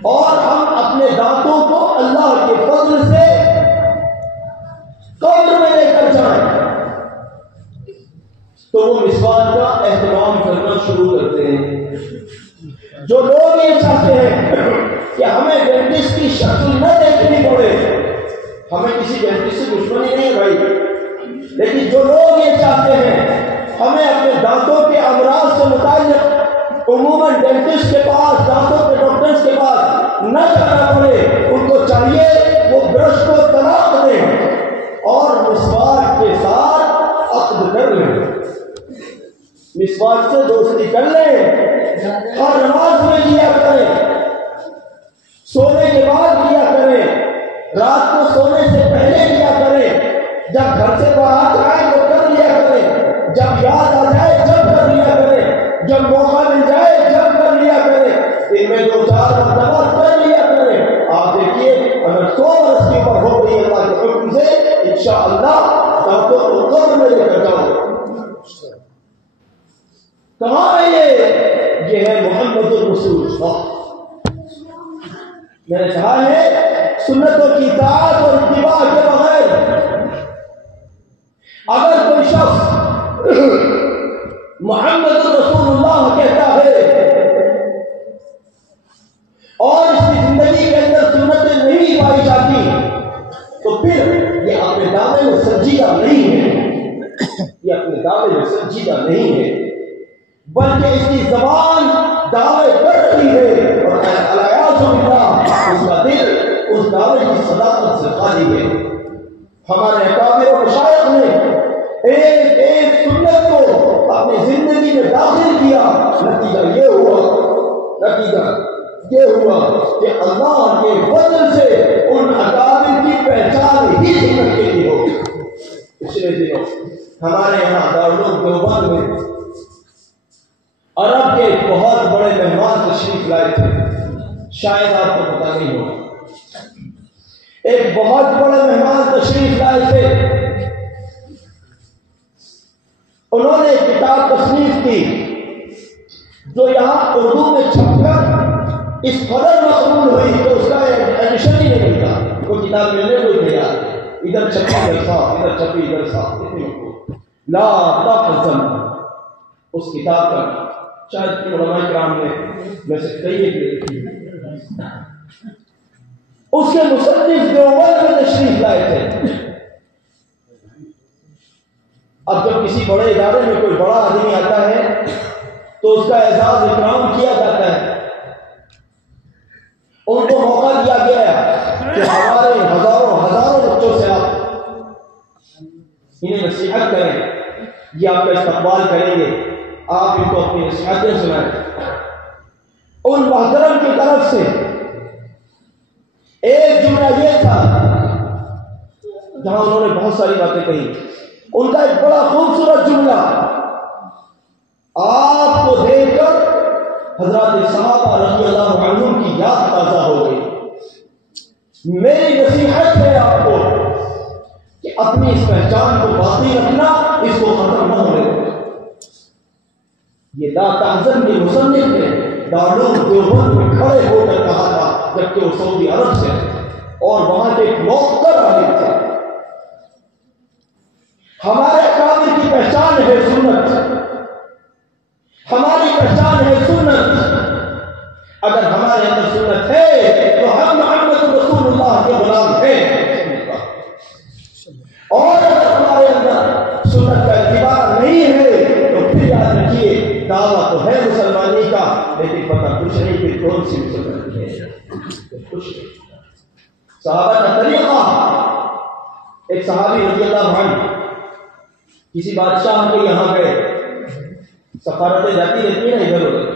اور ہم اپنے دانتوں کو اللہ کے فضل سے قبر میں لے کر جائیں تو وہ مسواک کا اہتمام کرنا شروع کرتے ہیں۔ جو لوگ یہ چاہتے ہیں کہ ہمیں ڈینٹسٹ کی شکل نہ دیکھنی پڑے، ہمیں کسی ڈینٹسٹ سے دشمنی نہیں ہے بھائی، لیکن جو لوگ یہ چاہتے ہیں ہمیں اپنے دانتوں کے امراض سے متعلق عموماً ڈینٹسٹ کے پاس، دانتوں کے ڈاکٹرز کے پاس نہ جانا پڑے، ان کو چاہیے وہ برش کو طلاق دیں اور مسواک کے ساتھ عقد کر لیں، مسواک سے دوستی کر لیں، ہر نماز میں کیا کریں، سونے کے بعد کیا کریں، رات کو سونے سے پہلے کیا کریں، جب گھر سے باہر جائیں تو کر لیا کریں، جب یاد آ جائے جب کر لیا کریں، جب موقع مل جائے جب کر لیا کریں، ان میں 2-4 مرتبہ کر لیا کریں۔ آپ دیکھیے اگر 100 برس کی عمر ہو گئی اللہ کے حکم سے انشاءاللہ دانتوں کو قبر میں لے کر جاؤ۔ کہاں ہے یہ ہے محمد الرسول اللہ۔ میں نے کہا ہے سنتوں کی اطاعت اور اتباع کے بغیر اگر کوئی شخص محمد رسول اللہ کہتا ہے اور اس کی زندگی کے اندر سنتیں نہیں پائی جاتی تو پھر یہ اپنے دعوے میں سنجیدہ نہیں ہے، یہ اپنے دعوے میں سنجیدہ نہیں ہے، بلکہ اس کی زبان دعوے کر رہی ہے اور الیاذ باللہ اس کا دل اس دعوے کی صداقت سے خالی ہے۔ ہمارے اکابر و مشائخ نے ایک ایک سنت کو اپنی زندگی میں داخل کیا، نتیجہ یہ ہوا کہ اللہ کے فضل سے ان اکابر کی پہچان ہی سنت کے لیے ہوگی۔ پچھلے دنوں ہمارے یہاں دارالعلوم دیوبند میں عرب کے بہت بڑے مہمان تشریف لائے تھے، شاید آپ کو پتہ نہیں ہوگا۔ ایک بہت بڑے مہمان تشریف لائے تھے، انہوں نے ایک کتاب تصنیف کی جو یہاں اردو میں چھپ کر اس قدر مقبول ہوئی کہ اس کا ایڈیشن ہی نہیں ملتا۔ وہ کتاب ملنے کو بھیجا، ادھر چھپی ادھر صاف، ادھر چھپی ادھر صاف، لا تحزن اس کتاب کا شاید علماء کرام نے میں سے کئی ایک لکھی، اس کے مصنف دیوبند میں تشریف لائے تھے۔ اب جب کسی بڑے ادارے میں کوئی بڑا آدمی آتا ہے تو اس کا اعزاز اکرام کیا جاتا ہے۔ ان کو موقع دیا گیا ہے کہ ہمارے ہزاروں بچوں سے آپ انہیں نصیحت کریں، یہ آپ کا استقبال کریں گے، آپ ان کو اپنی نصیحتیں سنائیں۔ ان محترم کی طرف سے ایک جملہ یہ تھا جہاں انہوں نے بہت ساری باتیں کہی، ان کا ایک بڑا خوبصورت جملہ آپ کو دیکھ کر حضرات صحابہ رضی اللہ عنہم کی یاد تازہ ہو گئی۔ میری نصیحت ہے آپ کو کہ اپنی اس پہچان کو باقی رکھنا، اس کو ختم نہ ہونے دو۔ یہ لا تحزن کے مصنف نے دارالعلوم دیوبند میں کھڑے ہو کر کہا تھا جبکہ وہ سعودی عرب سے اور وہاں کے ایک موقر عالم تھے۔ ہمارے اکابر کی پہچان ہے سنت، ہماری پہچان ہے سنت۔ اگر ہمارے اندر سنت ہے تو ہم محمد رسول اللہ کے غلام ہیں، اور اگر ہمارے اندر سنت کا اتباع نہیں ہے تو پھر یاد رکھیے دعویٰ تو ہے مسلمانی کا، لیکن پتہ کچھ نہیں کہ کون سی مسلمانی ہے، کچھ نہیں۔ صحابہ کا طریقہ، ایک صحابی رضی اللہ عنہ کسی بادشاہ کے یہاں گئے، سفارتیں جاتی رہتی ہیں نا ادھر ادھر،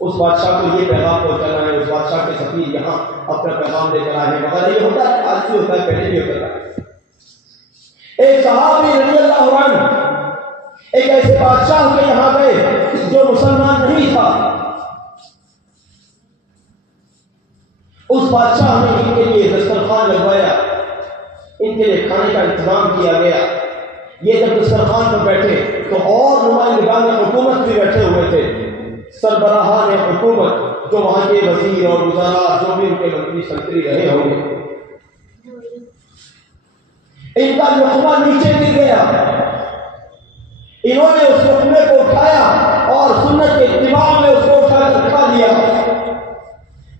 اس بادشاہ کو یہ پیغام پہنچانا ہے، اس بادشاہ کے سفیر یہاں اپنا پیغام لے کر آئے ہیں وغیرہ، یہ ہوتا ہے، آج بھی ہوتا ہے، پہلے بھی ہوتا ہے۔ ایک صحابی رضی اللہ عنہ ایک ایسے بادشاہ کے یہاں گئے جو مسلمان نہیں تھا، اس بادشاہ نے ان کے لیے دسترخوان لگوایا، ان کے لیے کھانے کا انتظام کیا گیا۔ یہ جب دسترخوان پر بیٹھے تو اور نمائندگان حکومت بھی بیٹھے ہوئے تھے، سربراہان حکومت جو وہاں کے وزیر اور وزراء جو بھی ان کے منتری سنتری رہے ہوں گے، ان کا لقمہ نیچے گر گیا، انہوں نے اس لقمے کو اٹھایا اور سنت کے اتباع میں اس کو اٹھا کر کھا لیا۔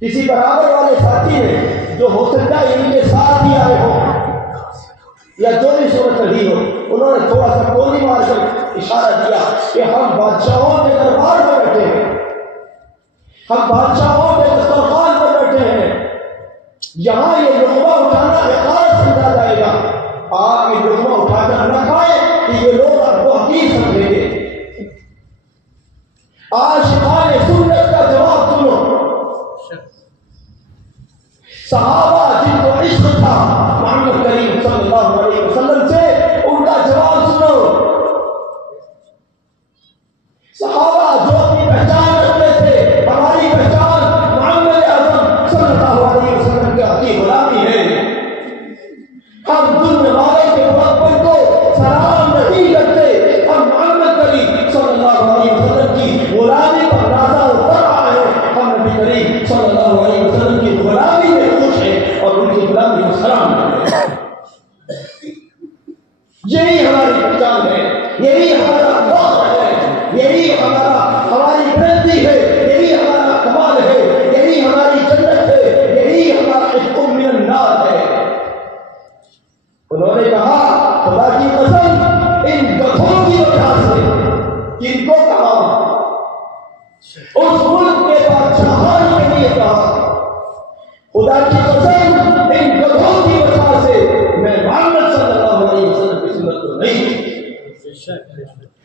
کسی برابر والے ساتھی نے جو ہو سکتا ہے ان کے ساتھ ہی آئے ہو یا جو بھی صورت رہی ہو، انہوں نے تھوڑا سا گولی مار کر اشارہ کیا کہ ہم بادشاہوں کے دربار میں بیٹھے ہیں، ہم بادشاہوں کے دسترخوان پر بیٹھے ہیں، یہاں یہ لقمہ اٹھانا حقارت سمجھا جائے گا۔ آپ یہ لقمہ اٹھا کر نہ کھائیں کہ یہ لوگ آپ کو حقیر سمجھیں گے۔ عاشقان سنت کا جواب سنو، صحابہ جن کو عشق تھا محمد کریم صلی اللہ علیہ وسلم سے، ان کا جواب سنو۔ صحابہ جو اپنی پہچان رکھتے تھے، ہماری پہچان محمد اعظم صلی اللہ علیہ وسلم کے حقیقی غلامی ہے۔ ہم دنیا والے کے مربع کو سلام نہیں کرتے، ہم محمد کریم صلی اللہ علیہ وسلم کی غلامی پر نازا و فرح ہے، ہم نبی کریم صلی اللہ علیہ وسلم کی غلامی میں خوش ہیں اور ان کی غلامی کو سلام کرتے ہیں۔ یہی ہماری پہچان ہے، یہی ہمارا فخر ہے، یہی ہماری بلندی ہے، یہی ہمارا کمال ہے، یہی ہماری جنت ہے، یہی ہمارا عتق من النار ہے۔ انہوں نے کہا خدا کی قسم ان گدھوں کی وجہ سے، کن کو کہا؟ اس ملک کے بادشاہان کے لیے کہا، خدا کی قسم ان گدھوں کی وجہ سے میں محمد صلی اللہ علیہ وسلم کی سنت کو نہیں،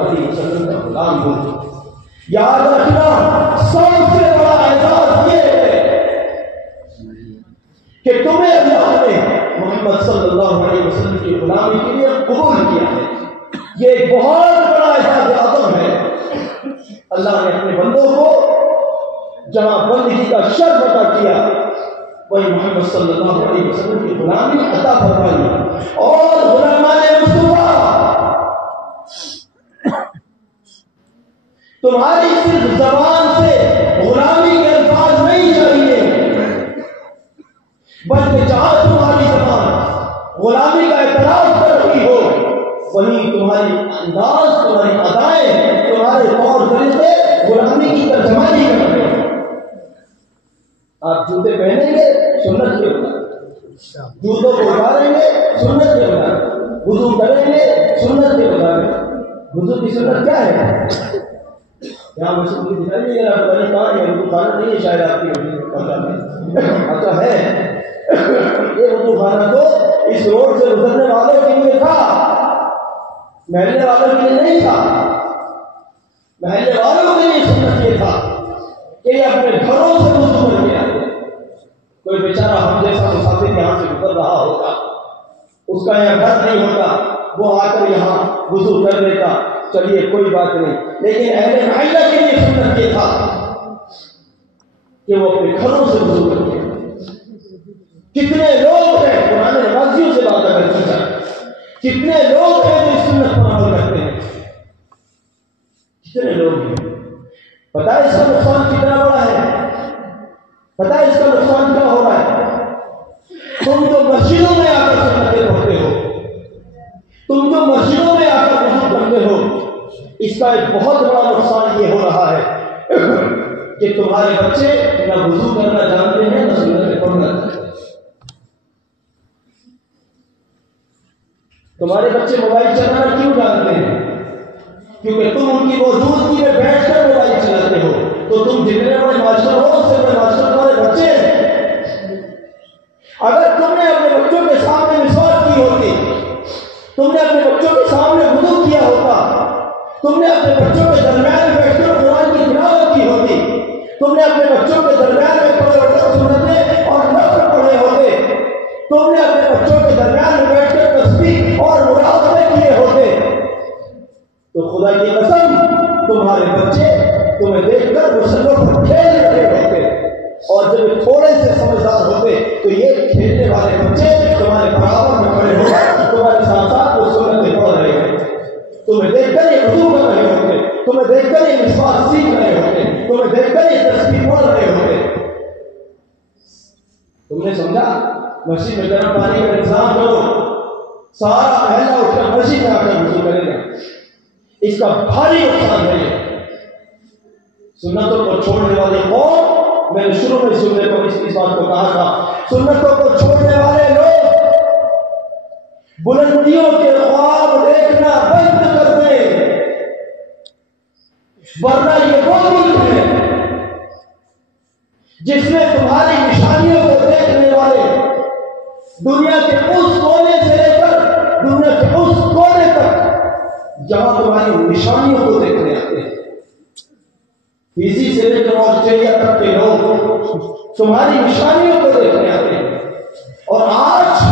علیہ وسلم کا غلام ہوں۔ یاد رکھنا سب سے بڑا اعزاز یہ ہے کہ تمہیں اللہ نے محمد صلی اللہ علیہ وسلم کی غلامی کے لیے قبول کیا ہے۔ یہ ایک بہت بڑا اعزاز اعظم ہے۔ اللہ نے اپنے بندوں کو جہاں بندگی کا شرف عطا کیا وہی محمد صلی اللہ علیہ وسلم کی غلامی عطا فرمائی۔ اور غلامان مصطفیٰ تمہاری صرف زبان سے غلامی کے الفاظ نہیں چاہیے، بلکہ جہاں تمہاری زبان غلامی کا اعتراف کر رہی ہو وہیں تمہاری انداز، تمہاری ادائیں، تمہارے طور طریقے غلامی کی ترجمانی کر رہے ہیں۔ آپ جوتے پہنیں گے سنت کے مطابق، جوتوں کو اتاریں گے سنت کے مطابق، وضو کریں گے سنت کے مطابق۔ وضو کی سنت کیا ہے؟ یہاں مجھے دکھائی نہیں رہا، پتہ نہیں کہاں ہے وضو خانہ نہیں ہے شاید آپ کی اچھا ہے یہ وضو خانہ تو اس روڈ سے گزرنے والوں کے لیے تھا، محلے والوں کے لیے نہیں تھا۔ محلے والوں کے لیے سنت یہ تھا کہ یہ اپنے گھروں سے وضو کر کے آتے۔ کوئی بیچارہ ہم جیسا مسافر یہاں سے گزر رہا ہوگا، اس کا یہاں گھر نہیں ہوتا، وہ آ کر یہاں وضو کر لیتا، چلیے کوئی بات نہیں، لیکن اہل محلہ کے لیے سنت یہ تھا کہ وہ اپنے گھروں سے وضو کر کے۔ کتنے لوگ ہیں قرآن نمازیوں سے بات اگر کی جائے، کتنے لوگ ہیں جو اس سنت پر عمل کرتے ہیں، کتنے لوگ ہیں؟ پتہ ہے اس کا نقصان کتنا بڑا ہے؟ پتہ ہے اس کا نقصان کیا ہو رہا ہے؟ تم جو مسجدوں میں آ کر سنتیں پڑھتے ہو، تم جو مسجدوں میں آ کر وضو کرتے ہو، اس کا ایک بہت بڑا نقصان یہ ہو رہا ہے کہ تمہارے بچے نہ وضو کرنا جانتے ہیں نہ سنتیں پڑھنا جانتے ہیں۔ تمہارے بچے موبائل چلانا کیوں جانتے ہیں؟ کیونکہ تم ان کی موجودگی میں بیٹھ کر موبائل چلاتے ہو، تو تم جتنے بڑے ماسٹر ہو اس سے بڑے ماسٹر تمہارے بچے ہیں۔ اگر تم نے اپنے بچوں کے سامنے مسواک کی ہوتی، تم نے اپنے بچوں کے سامنے وضو کیا ہوتا، تم نے اپنے بچوں کے درمیان میں بیٹھ کر قرآن کی تلاوت کی ہوتی، تم نے اپنے بچوں کے درمیان میں پڑھے ہوتے سنتیں اور نفل پڑھے ہوتے، تم نے اپنے بچوں کے درمیان میں بیٹھ کر تسبیح اور مراقبے کیے ہوتے، تو خدا کی قسم تمہارے بچے تمہیں دیکھ کر مسلوں پر کھیل رہے ہوتے، اور جب تھوڑے سے سمجھدار ہوتے تو یہ کھیلنے والے بچے تمہارے برابر میں کھڑے ہو تمہارے ساتھ ساتھ وہ سنتیں پڑھ رہے ہوتے، تمہیں دیکھ کر یہ وضو کر رہے ہوتے، تمہیں دیکھ کر یہ مسواک سیکھ رہے ہوتے، تمہیں دیکھ کر یہ تسبیح پڑھ رہے ہوتے۔ تم نے سمجھا؟ مسجد میں گرم پانی کا انتظام کرو، سارا محلہ اٹھ کر مسجد میں آ کر وضو کرے گا، اس کا بھاری نقصان ہے۔ سنتوں کو چھوڑنے والے قوم، میں نے شروع میں سننے کو اس بات کو کہا تھا، سنتوں کو چھوڑنے والے لوگ بلندیوں کے خواب دیکھنا بند کر دیں، ورنہ یہ وہ ملک ہے جس میں تمہاری نشانیوں کو دیکھنے والے دنیا کے اس کونے سے لے کر دنیا کے اس کونے تک جہاں تمہاری نشانیوں کو دیکھنے آتے ہیں، اسی سے لے کر آسٹریلیا تک کے لوگ تمہاری نشانیوں کو دیکھنے آتے ہیں۔ اور آج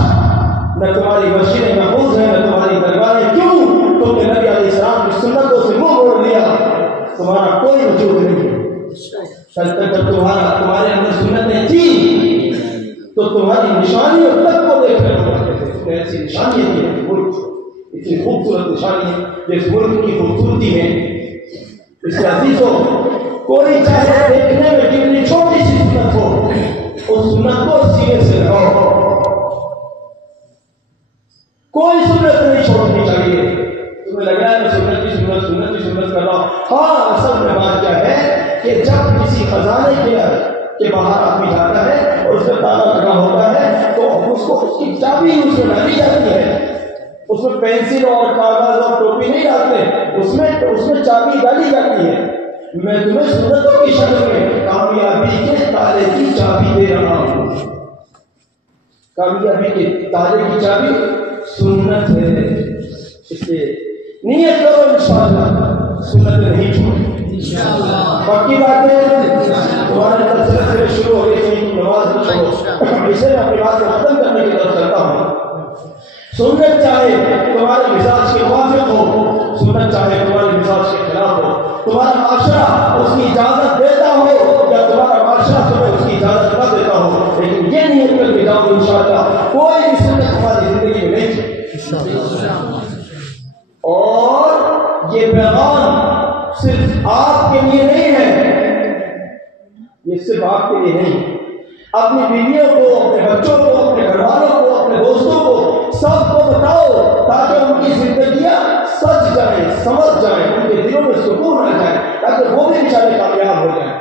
نہ تمہاری مسجدیں محفوظ ہیں نہ تمہاری درباریں، کیوں؟ تم نے نبی علیہ السلام کی سنتوں سے منہ موڑ لیا، تمہارا کوئی وجود نہیں ہے۔ تمہارے اندر سنتیں تھی تو تمہاری نشانیوں تک کو دیکھ کر تم نے ایسی نشانیاں دی ہیں، ملک اتنی خوبصورت نشانی ہے جو اس ملک کی خوبصورتی ہے۔ اس کے عزیزوں، کوئی چاہے دیکھنے میں کتنی چھوٹی سی سنت ہو، اس سنت کو سینے سے لگاؤ، کوئی سنت نہیں چھوڑنی چاہیے۔ تمہیں لگ رہا ہے میں سنت کی سنت کر رہا ہوں، ہاں اصل میں بات کیا ہے کہ جب کسی خزانے کے باہر آدمی جاتا ہے اور اس میں تالا لگا ہوتا ہے تو اس کو اس کی چابی اس میں ڈالی جاتی ہے، اس میں پینسل اور کاغذ اور ٹوپی نہیں ڈالتے، اس میں چابی ڈالی جاتی ہے۔ میں تمہیں سنتوں کی شکل میں کامیابی کے تالے کی چابی دے رہا ہوں۔ کامیابی کے تالے کی چابی سنت ہے، اس لیے نیت کرو انشاءاللہ سنت نہیں چھوڑیں پکی بات ہے. تمہارے سلسلے شروع ہو گئی تھی نماز نہ چھوڑو. اسے میں اپنی بات کو ختم کرنے کی طرف چلتا ہوں. سنت چاہے تمہارے مزاج کے موافق ہو، سنت چاہے تمہارے مزاج کے خلاف ہو، تمہارا معاشرہ اس کی اجازت دیتا ہو یا تمہارا معاشرہ تمہیں اس کی اجازت نہ دیتا ہو، لیکن یہ نیت کر کے جاؤ انشاءاللہ کوئی بھی سنت تمہاری زندگی میں نہیں چلے. اور یہ پیغام صرف آپ کے لیے نہیں ہے، یہ صرف آپ کے لیے نہیں. اپنی بیویوں کو، اپنے بچوں کو، اپنے گھر والوں کو، اپنے دوستوں کو، سب کو بتاؤ تاکہ ان کی زندگیاں سج جائیں، سمجھ جائیں، ان کے دلوں میں سکون آ جائے، تاکہ وہ بھی بیچارے کامیاب ہو جائیں،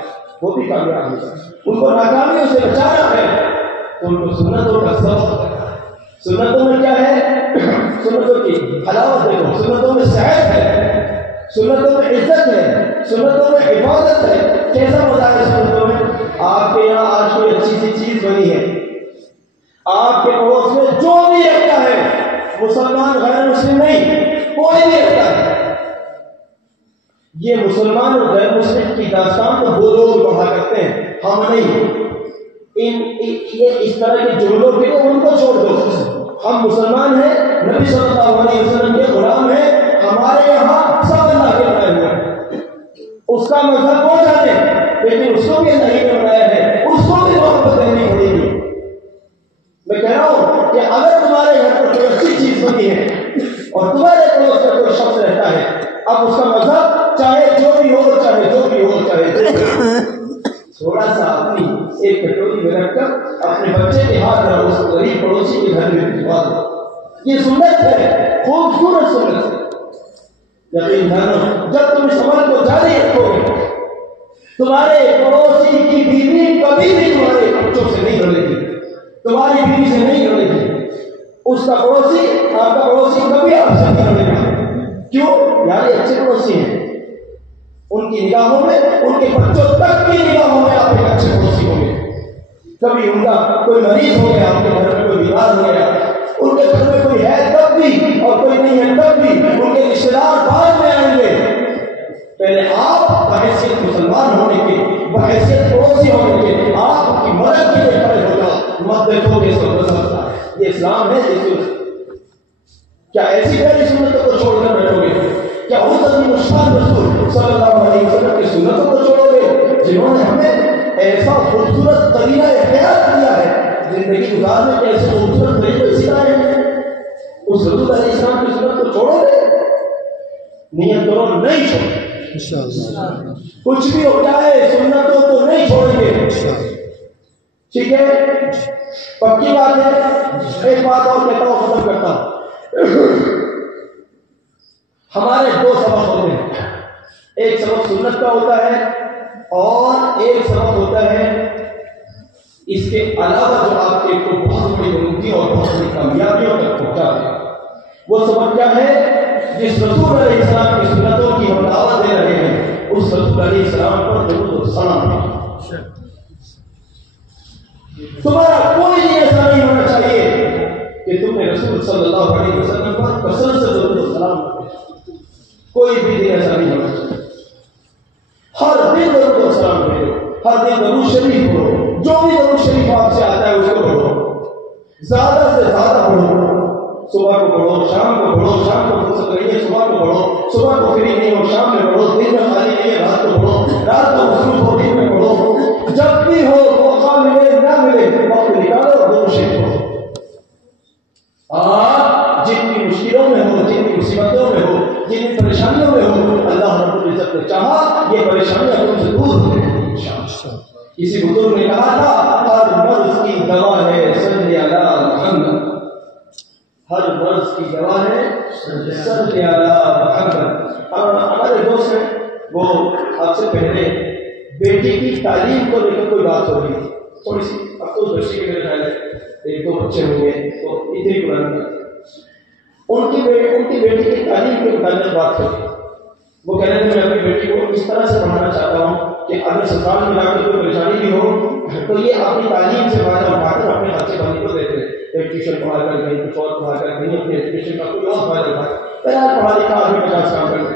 وہ بھی کامیاب ہو جائیں. ان کو ناکامیوں سے بچانا ہے تو ان کو سنتوں کا سبق دینا ہے. سنتوں میں کیا ہے؟ سنتوں کی حلاوت دیکھو. سنتوں میں صحت ہے، سنتوں میں عزت ہے، سنتوں میں حفاظت ہے. کیسا مزہ ہے سنتوں میں؟ آپ کے یہاں آج کوئی اچھی سی چیز بنی ہے، آپ کے پڑوس میں جو بھی رکھتا ہے، مسلمان غیر مسلم نہیں، کوئی بھی رکھتا ہے. یہ مسلمان اور غیر مسلم کی داستان تو وہ لوگ پڑھا کرتے ہیں، ہم نہیں. یہ اس طرح کے جملوں کے لیے ان کو چھوڑ دو. ہم مسلمان ہیں، نبی صلی اللہ علیہ وسلم کے غلام ہیں. ہمارے یہاں سب اللہ کے بنائے ہوئے ہیں. اس کا مذہب وہ جانے، لیکن اس کو بھی اللہ نے بنایا ہے، اس کو بھی محبت دینی پڑے گی. میں کہہ رہا ہوں کہ اگر تمہارے گھر پر کوئی اچھی چیز بنی ہے اور تمہارے پڑوس میں کوئی شخص رہتا ہے، اب اس کا مذہب چاہے جو بھی ہو، چاہے جو بھی ہو، چاہے تھوڑا سا اپنی ایک کٹوری میں رکھ کر اپنے بچے کے ہاتھ میں اس غریب پڑوسی کے گھر میں بھجوا دو. یہ سنت ہے، خوبصورت سنت ہے. یقین جانو جب تم اس عمل کو جاری رکھو گے، تمہارے پڑوسی کی بیوی کبھی بھی تمہارے بچوں سے نہیں لڑے گی، تمہاری بیوی سے نہیں لڑے گی. اس کا پڑوسی، آپ کا پڑوسی کبھی آپ سے نہیں لڑے گا. کیوں؟ یار یہ اچھے پڑوسی ہیں. ان کی نگاہوں میں، ان کے بچوں تک کی نگاہوں میں آپ ایک اچھے پڑوسی ہوں گے. کبھی ان کا کوئی مریض ہو گیا، آپ کے گھر میں کوئی بیمار ہو گیا، ان کے گھر میں کوئی ہے تب بھی اور کوئی نہیں ہے تب بھی ان کے رشتے دار بعد میں آئیں گے. پہلے آپ بحیثیت مسلمان ہونے کے، بحیثیت پڑوسی ہونے کے، آپ کی مدد کے لیے کھڑے ہو جاؤ. مت دیکھو کہ اس کو گزرتا ہے، یہ اسلام ہے. یہ سنت کیا ایسی پہلی سنتوں کو چھوڑ کر بیٹھو گے؟ کیا اس عظیم الشان رسول صلی اللہ علیہ وسلم کی سنتوں کو چھوڑو گے جنہوں نے ہمیں ایسا خوبصورت طریقہ اختیار کیا ہے زندگی گزارنے کے؟ ایسے خوبصورت طریقے سکھائے ہیں. اس رسول علیہ السلام کی سنت کو چھوڑو گے؟ نیت کرو نہیں چھوڑو. کچھ بھی ہو جائے سنتوں کو نہیں چھوڑیں گے. ٹھیک ہے، پکی بات ہے. ایک بات اور کہتا ہوں، ختم کرتا ہوں. ہمارے دو سبق ہوتے ہیں، ایک سبق سنت کا ہوتا ہے اور ایک سبق ہوتا ہے اس کے علاوہ جو آپ کے کو بہت بڑی بلندی اور بہت بڑی کامیابیوں تک پہنچا دے. وہ سبق کیا ہے؟ جس رسول علیہ السلام کی سنتوں کی ہم دعوت دے رہے ہیں، اس رسول علیہ السلام پر درود و سلام ہے. تمہارا کوئی نہیں ایسا نہیں ہونا چاہیے کہ تم نے رسول صلی اللہ علیہ وسلم پر کثرت سے درود و سلام کرے. کوئی بھی دن ایسا نہیں ہونا چاہیے. ہر دن درود و سلام کرو، ہر دن درود شریف پڑھو. جو بھی درود شریف آپ سے آتا ہے اس کو پڑھو، زیادہ سے زیادہ پڑھو. صبح کو پڑھو، شام کو پڑھو. شام کو فرصت نہیں ہے صبح کو پڑھو. صبح کو فری نہیں ہو شام میں پڑھو. دن میں خالی نہیں ہے رات کو پڑھو. رات کو مصروف ہو دن میں پڑھو. جب بھی ہو، موقع ملے نہ ملے، وقت نکالو اور درود شریف پڑھو. آپ جن کی مشکلوں میں ہو، جن کی مصیبتوں میں ہو، جن کی پریشانیوں میں ہو، اللہ رب العزت نے چاہا یہ پریشانیاں تم سے دور ہو جائیں انشاءاللہ. کسی بزرگ نے کہا تھا ہر مرض کی دوا ہے صلی علی محمد. ہر مرض کی دوا ہے صلی علی محمد. ہمارے دوست ہیں، وہ آپ سے پہلے بیٹی کی تعلیم کو لے کر کوئی بات ہو رہی تھی. تھوڑی سی افسوس بچے کے میرے خیال ہے ایک دو بچے ہوں گے تو اتنی پرانی ان کی بیٹی کی تعلیم کے متعلق بات کریں. وہ کہہ رہے تھے میں اپنی بیٹی کو اس طرح سے پڑھانا چاہتا ہوں کہ اگر سسرال میں جا کر کوئی پریشانی بھی ہو تو یہ اپنی تعلیم سے فائدہ اٹھا کر اپنے خرچے بندی کو دیتے ہیں. ایک ٹیوشن پڑھا کر کہیں کچھ اور پڑھا کر کہیں اپنے ایجوکیشن کا کوئی اور فائدہ اٹھائے. بہرحال پڑھا لکھا آدمی 50 کام کر لے.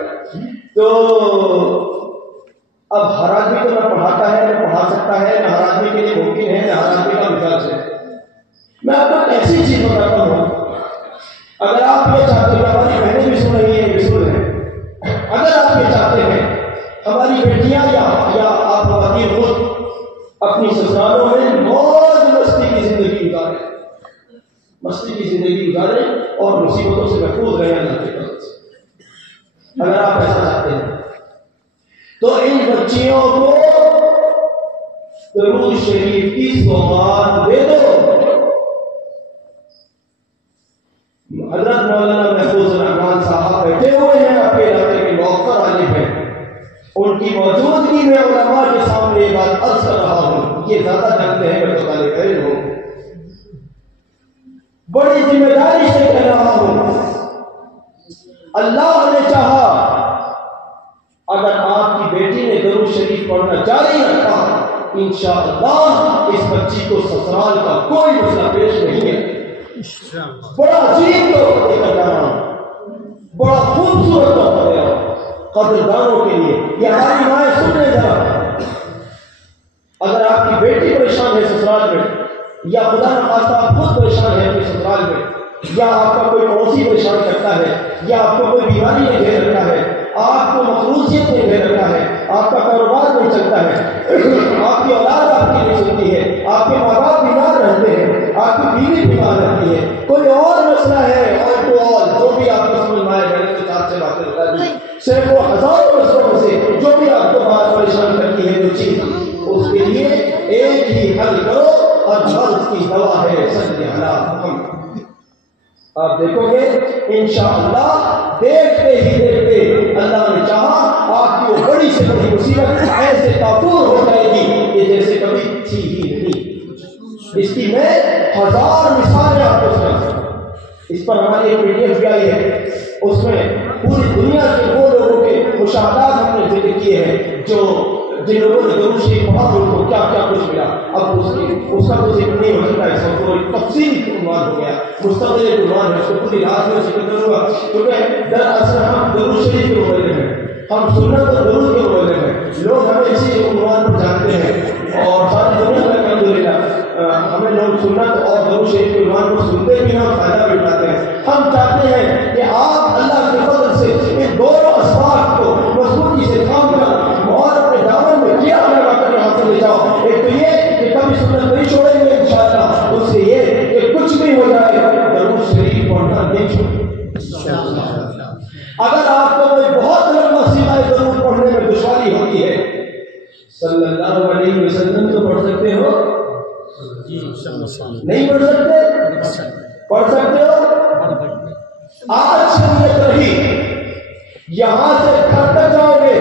تو اب ہر آدمی تو نہ پڑھاتا ہے نہ پڑھا سکتا ہے، نہ ہر آدمی کے لیے ممکن ہے، نہ ہر آدمی کا مزاج ہے. میں آپ کو ایسی چیز بتاتا ہوں، اگر آپ یہ چاہتے ہیں، ہماری بہنیں بھی سن رہی ہیں، بھی سن رہے ہیں، اگر آپ یہ چاہتے ہیں ہماری بیٹیاں یا آپ خواتین خود اپنی سسرالوں میں موج مستی کی زندگی گزاریں، مستی کی زندگی گزاریں اور مصیبتوں سے محفوظ رہیں اللہ کے فضل سے، اگر آپ ایسا چاہتے ہیں تو ان بچیوں کو درود شریف کی سوغات دے دو. حضرت مولانا محفوظ الرحمان صاحب بیٹھے ہوئے ہیں، آپ کے علاقے کے موقر عالم ہیں، ان کی موجودگی میں علماء کے سامنے یہ بات عرض کر رہا ہوں. یہ زیادہ جانتے ہیں میں تو طالب علم ہوں، بڑی ذمہ داری سے کہہ رہا ہوں. اللہ نے چاہا اگر آپ کی بیٹی نے درود شریف پڑھنا جاری رکھا، انشاءاللہ اس بچی کو سسرال کا کوئی مسئلہ پیش نہیں ہے. بڑا عجیب طور پر کر رہا ہوں، بڑا خوبصورت طور پر قدردانوں کے لیے. یہ ہماری مائیں سننے ذرا، اگر آپ کی بیٹی پریشان ہے سسرال میں، یا خدا نخواستہ آپ خود پریشان ہے اپنے سسرال میں، یا آپ کا کوئی پڑوسی پریشان کرتا ہے، یا آپ کو کوئی بیماری نے گھیر رکھا ہے، آپ کو مقروضیت نے گھیر رکھا ہے، آپ کا کاروبار نہیں چلتا ہے، آپ کی اولاد آپ کی نہیں سنتی ہے، آپ کے ماں باپ بیمار رہتے ہیں، آپ کی بیوی بیمار رہتی ہے، کوئی اور مسئلہ ہے، اور تو اور جو بھی آپ کو سمجھ میں آئے، میں نے تو 4 سے باتیں بتا دی، سینکڑوں ہزاروں مسئلوں میں سے جو بھی آپ کو بات پریشان کرتی ہے جو چیز، اس کے لیے ایک ہی حل کرو اور مرض کی دوا ہے صلی اللہ محمد. آپ دیکھو گے انشاءاللہ دیکھتے ہی دیکھتے اللہ نے چاہا آپ کی وہ بڑی سے بڑی مصیبت ایسے کافور ہو جائے گی کہ جیسے کبھی تھی ہی نہیں. اس کی میں 1000 مثالیں آپ کو سنا سکتا ہوں. اس پر ہماری ایک PDF بھی آئی ہے، اس میں پوری دنیا کے وہ لوگوں کے مشاہدات ہم نے ذکر کیے ہیں جن لوگوں نے درود شریف پڑھا ان کو کیا کیا کچھ ملا. اب اس کا کوئی ذکر نہیں ہو سکتا، اس وقت کوئی تفصیلی عنوان ہو گیا، مستقل عنوان ہے، اس کو پوری رات میں ذکر کروں گا کیونکہ دراصل ہم درود شریف کے مبلغ ہیں، ہم سنت اور درود کے مبلغ ہیں. لوگ ہمیں اسی عنوان پر جانتے ہیں اور ساری دنیا میں الحمدللہ ہمیں لوگ سنت اور درود شریف کے عنوان کو سنتے بھی ہیں اور فائدہ بھی اٹھاتے ہیں. ہم چاہتے ہیں کہ آپ اللہ کے فضل سے ان دونوں اسباب کو مضبوطی سے کام کر اور اپنے دامن میں کیا لگا کر یہاں سے لے جاؤ. ایک تو یہ کہ کبھی سنت نہیں چھوڑیں گے انشاءاللہ، اس سے یہ کہ کچھ بھی ہو جائے درود شریف پڑھنا نہیں چھوڑیں. اگر آپ کو کوئی بہت لمبا سیدھا درود پڑھنے میں دشواری ہوتی ہے، صلی اللہ علیہ وسلم تو پڑھ سکتے ہو؟ نہیں پڑھ سکتے؟ پڑھ سکتے ہو؟ آج شریعت رہی، یہاں سے گھر تک جاؤ گے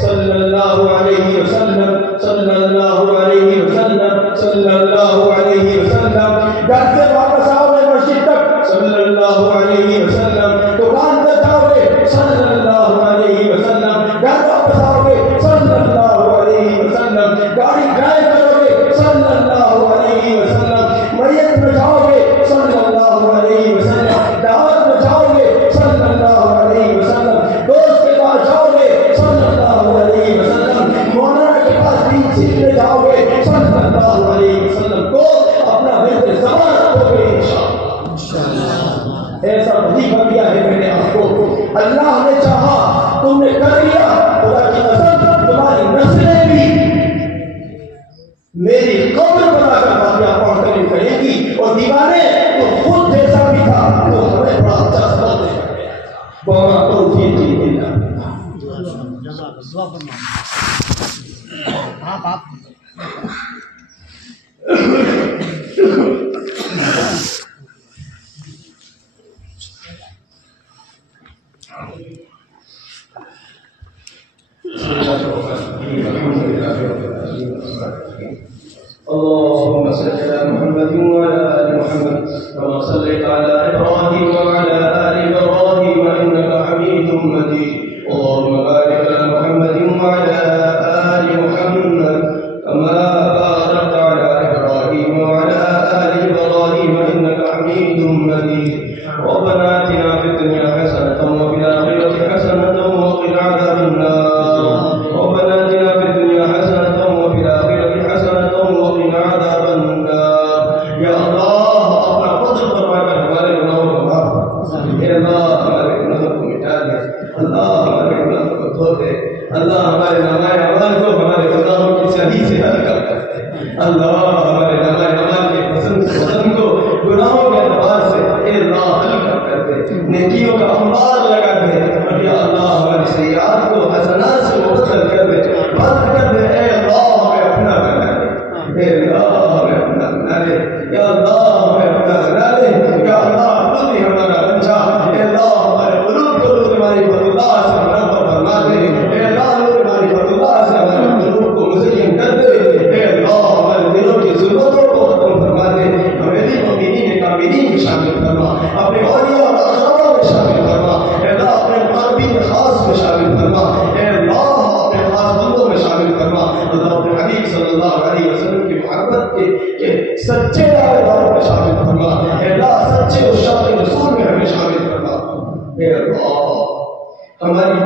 صلی اللہ علیہ وسلم، صلی اللہ علیہ وسلم، صلی اللہ علیہ وسلم. گھر سے واپس آؤ گے مسجد تک صلی اللہ علیہ وسلم. دکان تک جاؤ گے صلی اللہ علیہ وسلم. گھر واپس آؤ گے صلی اللہ علیہ وسلم. گاڑی ڈرائیو کرو گے صلی اللہ علیہ وسلم. میت میں جاؤ گے صلی اللہ علیہ وسلم. دعوت میں جاؤ گے صلی اللہ علیہ وسلم. دوست کے پاس جاؤ گے صلی اللہ علیہ وسلم. مولانا کے پاس دین سیکھنے جاؤ گے صلی اللہ علیہ وسلم. کو اپنا ورد زبان رکھو گے انشاءاللہ. ایسا وظیفہ دیا ہے میں نے آپ کو، اللہ نے چاہا تم نے کر لیا. خدا کی قسم تمہاری نسلیں بھی میری قبر بنا کر واقعہ پڑھ کر کہیں گی اور دیوانے تو خود جیسا بھی تھا وہ ہمیں بڑا اچھا سبق دے کر گیا تھا. بہت توفیق دی اللہ. اللهم صل على محمد وعلى آل محمد كما صليت على إبراهيم وعلى آل إبراهيم إنك حميد مجيد. اللهم بارك على محمد وعلى آل محمد كما باركت على إبراهيم وعلى آل إبراهيم إنك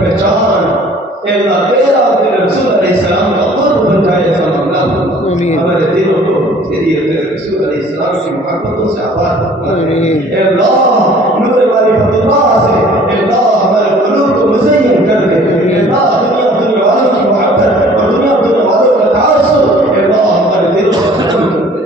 پہچان اے اللہ تیرا تیرے رسول علیہ السلام کا قرب بن جائے صلی اللہ علیہ وسلم. ہمارے دلوں کو تیری تیرے رسول علیہ السلام کی محبتوں سے آباد فرما دے. اے اللہ نور والی فتح اللہ سے اے اللہ ہمارے قلوب کو مزین کر دے. اے اللہ دنیا والوں کی محبت اور دنیا والوں کا تعصب اے اللہ ہمارے دلوں کو ختم کر دے.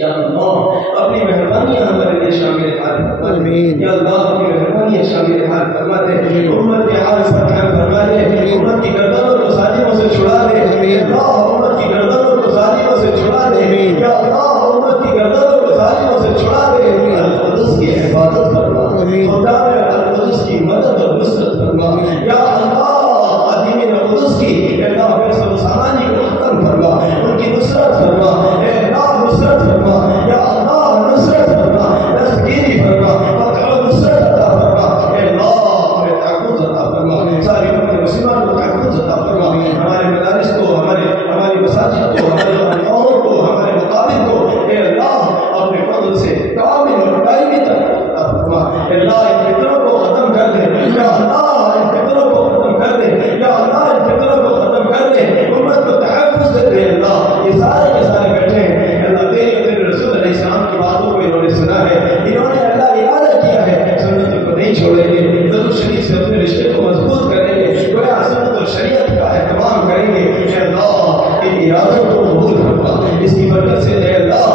یا اللہ اپنی مہربانیاں ہمارے لیے شامل حال فرما دے. یا اللہ اپنی مہربانیاں شامل حال فرما دے. امت کے حال فتح فرما دے. امت کی گردنوں کو ظالموں سے چھڑا دے. یا اللہ امت کی گردنوں کو ظالموں سے چھڑا دے. یا اللہ امت کی گردنوں کو ظالموں سے چھڑا دے. القدس کی حفاظت فرما. خدا القدس کی مدد اور نصرت فرما. یا اللہ قدیمین القدس کی اے اللہ فیصل و سامانی کو ختم فرما. ان کی نصرت فرما. اے اللہ نصرت فرما. یا اللہ نصرت فرما. دستگیری فرما. فتح و نصرت عطا فرما. اے اللہ ہمیں تحفظ عطا فرما. ساری امت مسلمان کو تحفظ عطا فرما. ہمارے مدارس کو ہماری مساجد کو ہمارے خانقاہوں کو ہمارے مقابر کو اے اللہ اپنے فضل سے کامل اور دائمی تک عطا فرما. اے اللہ ان فتنوں کو ختم کر دے. یا اللہ ان فتنوں کو ختم کر دے. یا اللہ ان فتنوں کو ختم کر دے. امت کو تحفظ دے دے. اللہ یہ سارے کے سارے بیٹھے ہیں اللہ تیرے رسول علیہ السلام کی باتوں کو انہوں نے سنا ہے. انہوں نے اللہ ارادہ کیا ہے سنت کو نہیں چھوڑیں گے. ضرور شریف سے اپنے رشتے کو مضبوط کریں گے. گویا سنت اور شریعت کا اہتمام کریں گے. اے اللہ ان ارادوں کو قبول فرما. اس کی برکت سے اے اللہ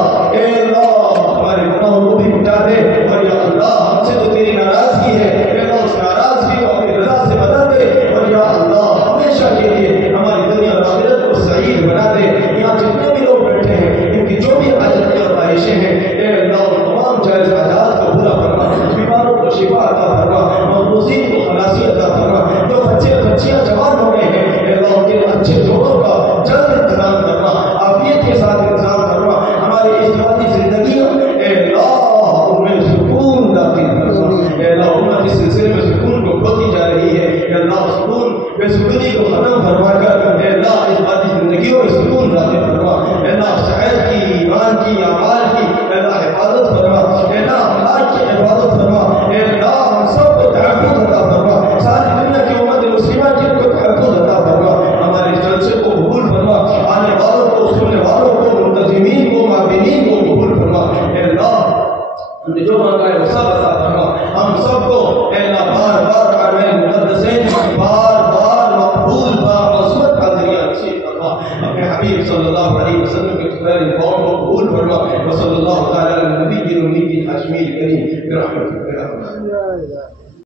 ہمارے گناہوں کو بھی مٹا دے. اور یا اللہ ہم سے تو تیری ناراضگی ہے. اے اللہ اس ناراضگی کو اپنی رضا سے بدل دے. اور یا اللہ ہمیشہ کے لیے ہماری دنیا اور آخرت کو سعید بنا دے. یہاں جتنے بھی لوگ بیٹھے ہیں ان کی جو بھی حاجتیں اور خواہشیں ہیں اے اللہ تمام جائز حاجات کو پورا فرما. بیماروں کو شفا عطا فرما. مقبوضین کو خلاصی عطا فرما. جو بچے بچیاں جوان ہو گئے ہیں اے اللہ ان کے اچھے جوڑوں کا جلد انتظام کرنا. عافیت کے ساتھ انتظام کرنا. ہماری ازدواجی زندگیوں اے اللہ ان میں سکون داخل کرنا. اے اللہ امت اس سلسلے میں سکون کو کھوتی جا رہی ہے. اے اللہ سکون بے سکونی کو ختم فرما کر اے اللہ ازدواجی زندگیوں میں سکون داخل فرما. اے اللہ صحت کی ایمان کی اعمال کی اے اللہ حفاظت فرما. اے اللہ اخلاق کی حفاظت فرما. اے اللہ ہم سب کو تحفظ عطا فرما. ساری دنیا کی امت مسلمہ کی کو تحفظ عطا فرما. ہمارے جلسے کو قبول فرما. آنے والوں کو سننے والوں کو منتظمین کو معبینین کو قبول فرما. اے اللہ ہم نے جو مانگا ہے وہ سب عطا فرما. ہم سب کو اے اللہ بار بار اعمال مقدسین بار بار مقبول باعظمت حاضریاں نصیب فرما. اپنے حبیب صلی اللہ علیہ وسلم کے خیر قوم کو قبول فرما. وصلی اللہ تعالی علی نبی الامی الحاشمی الکریم برحمتک یا ارحم الراحمین.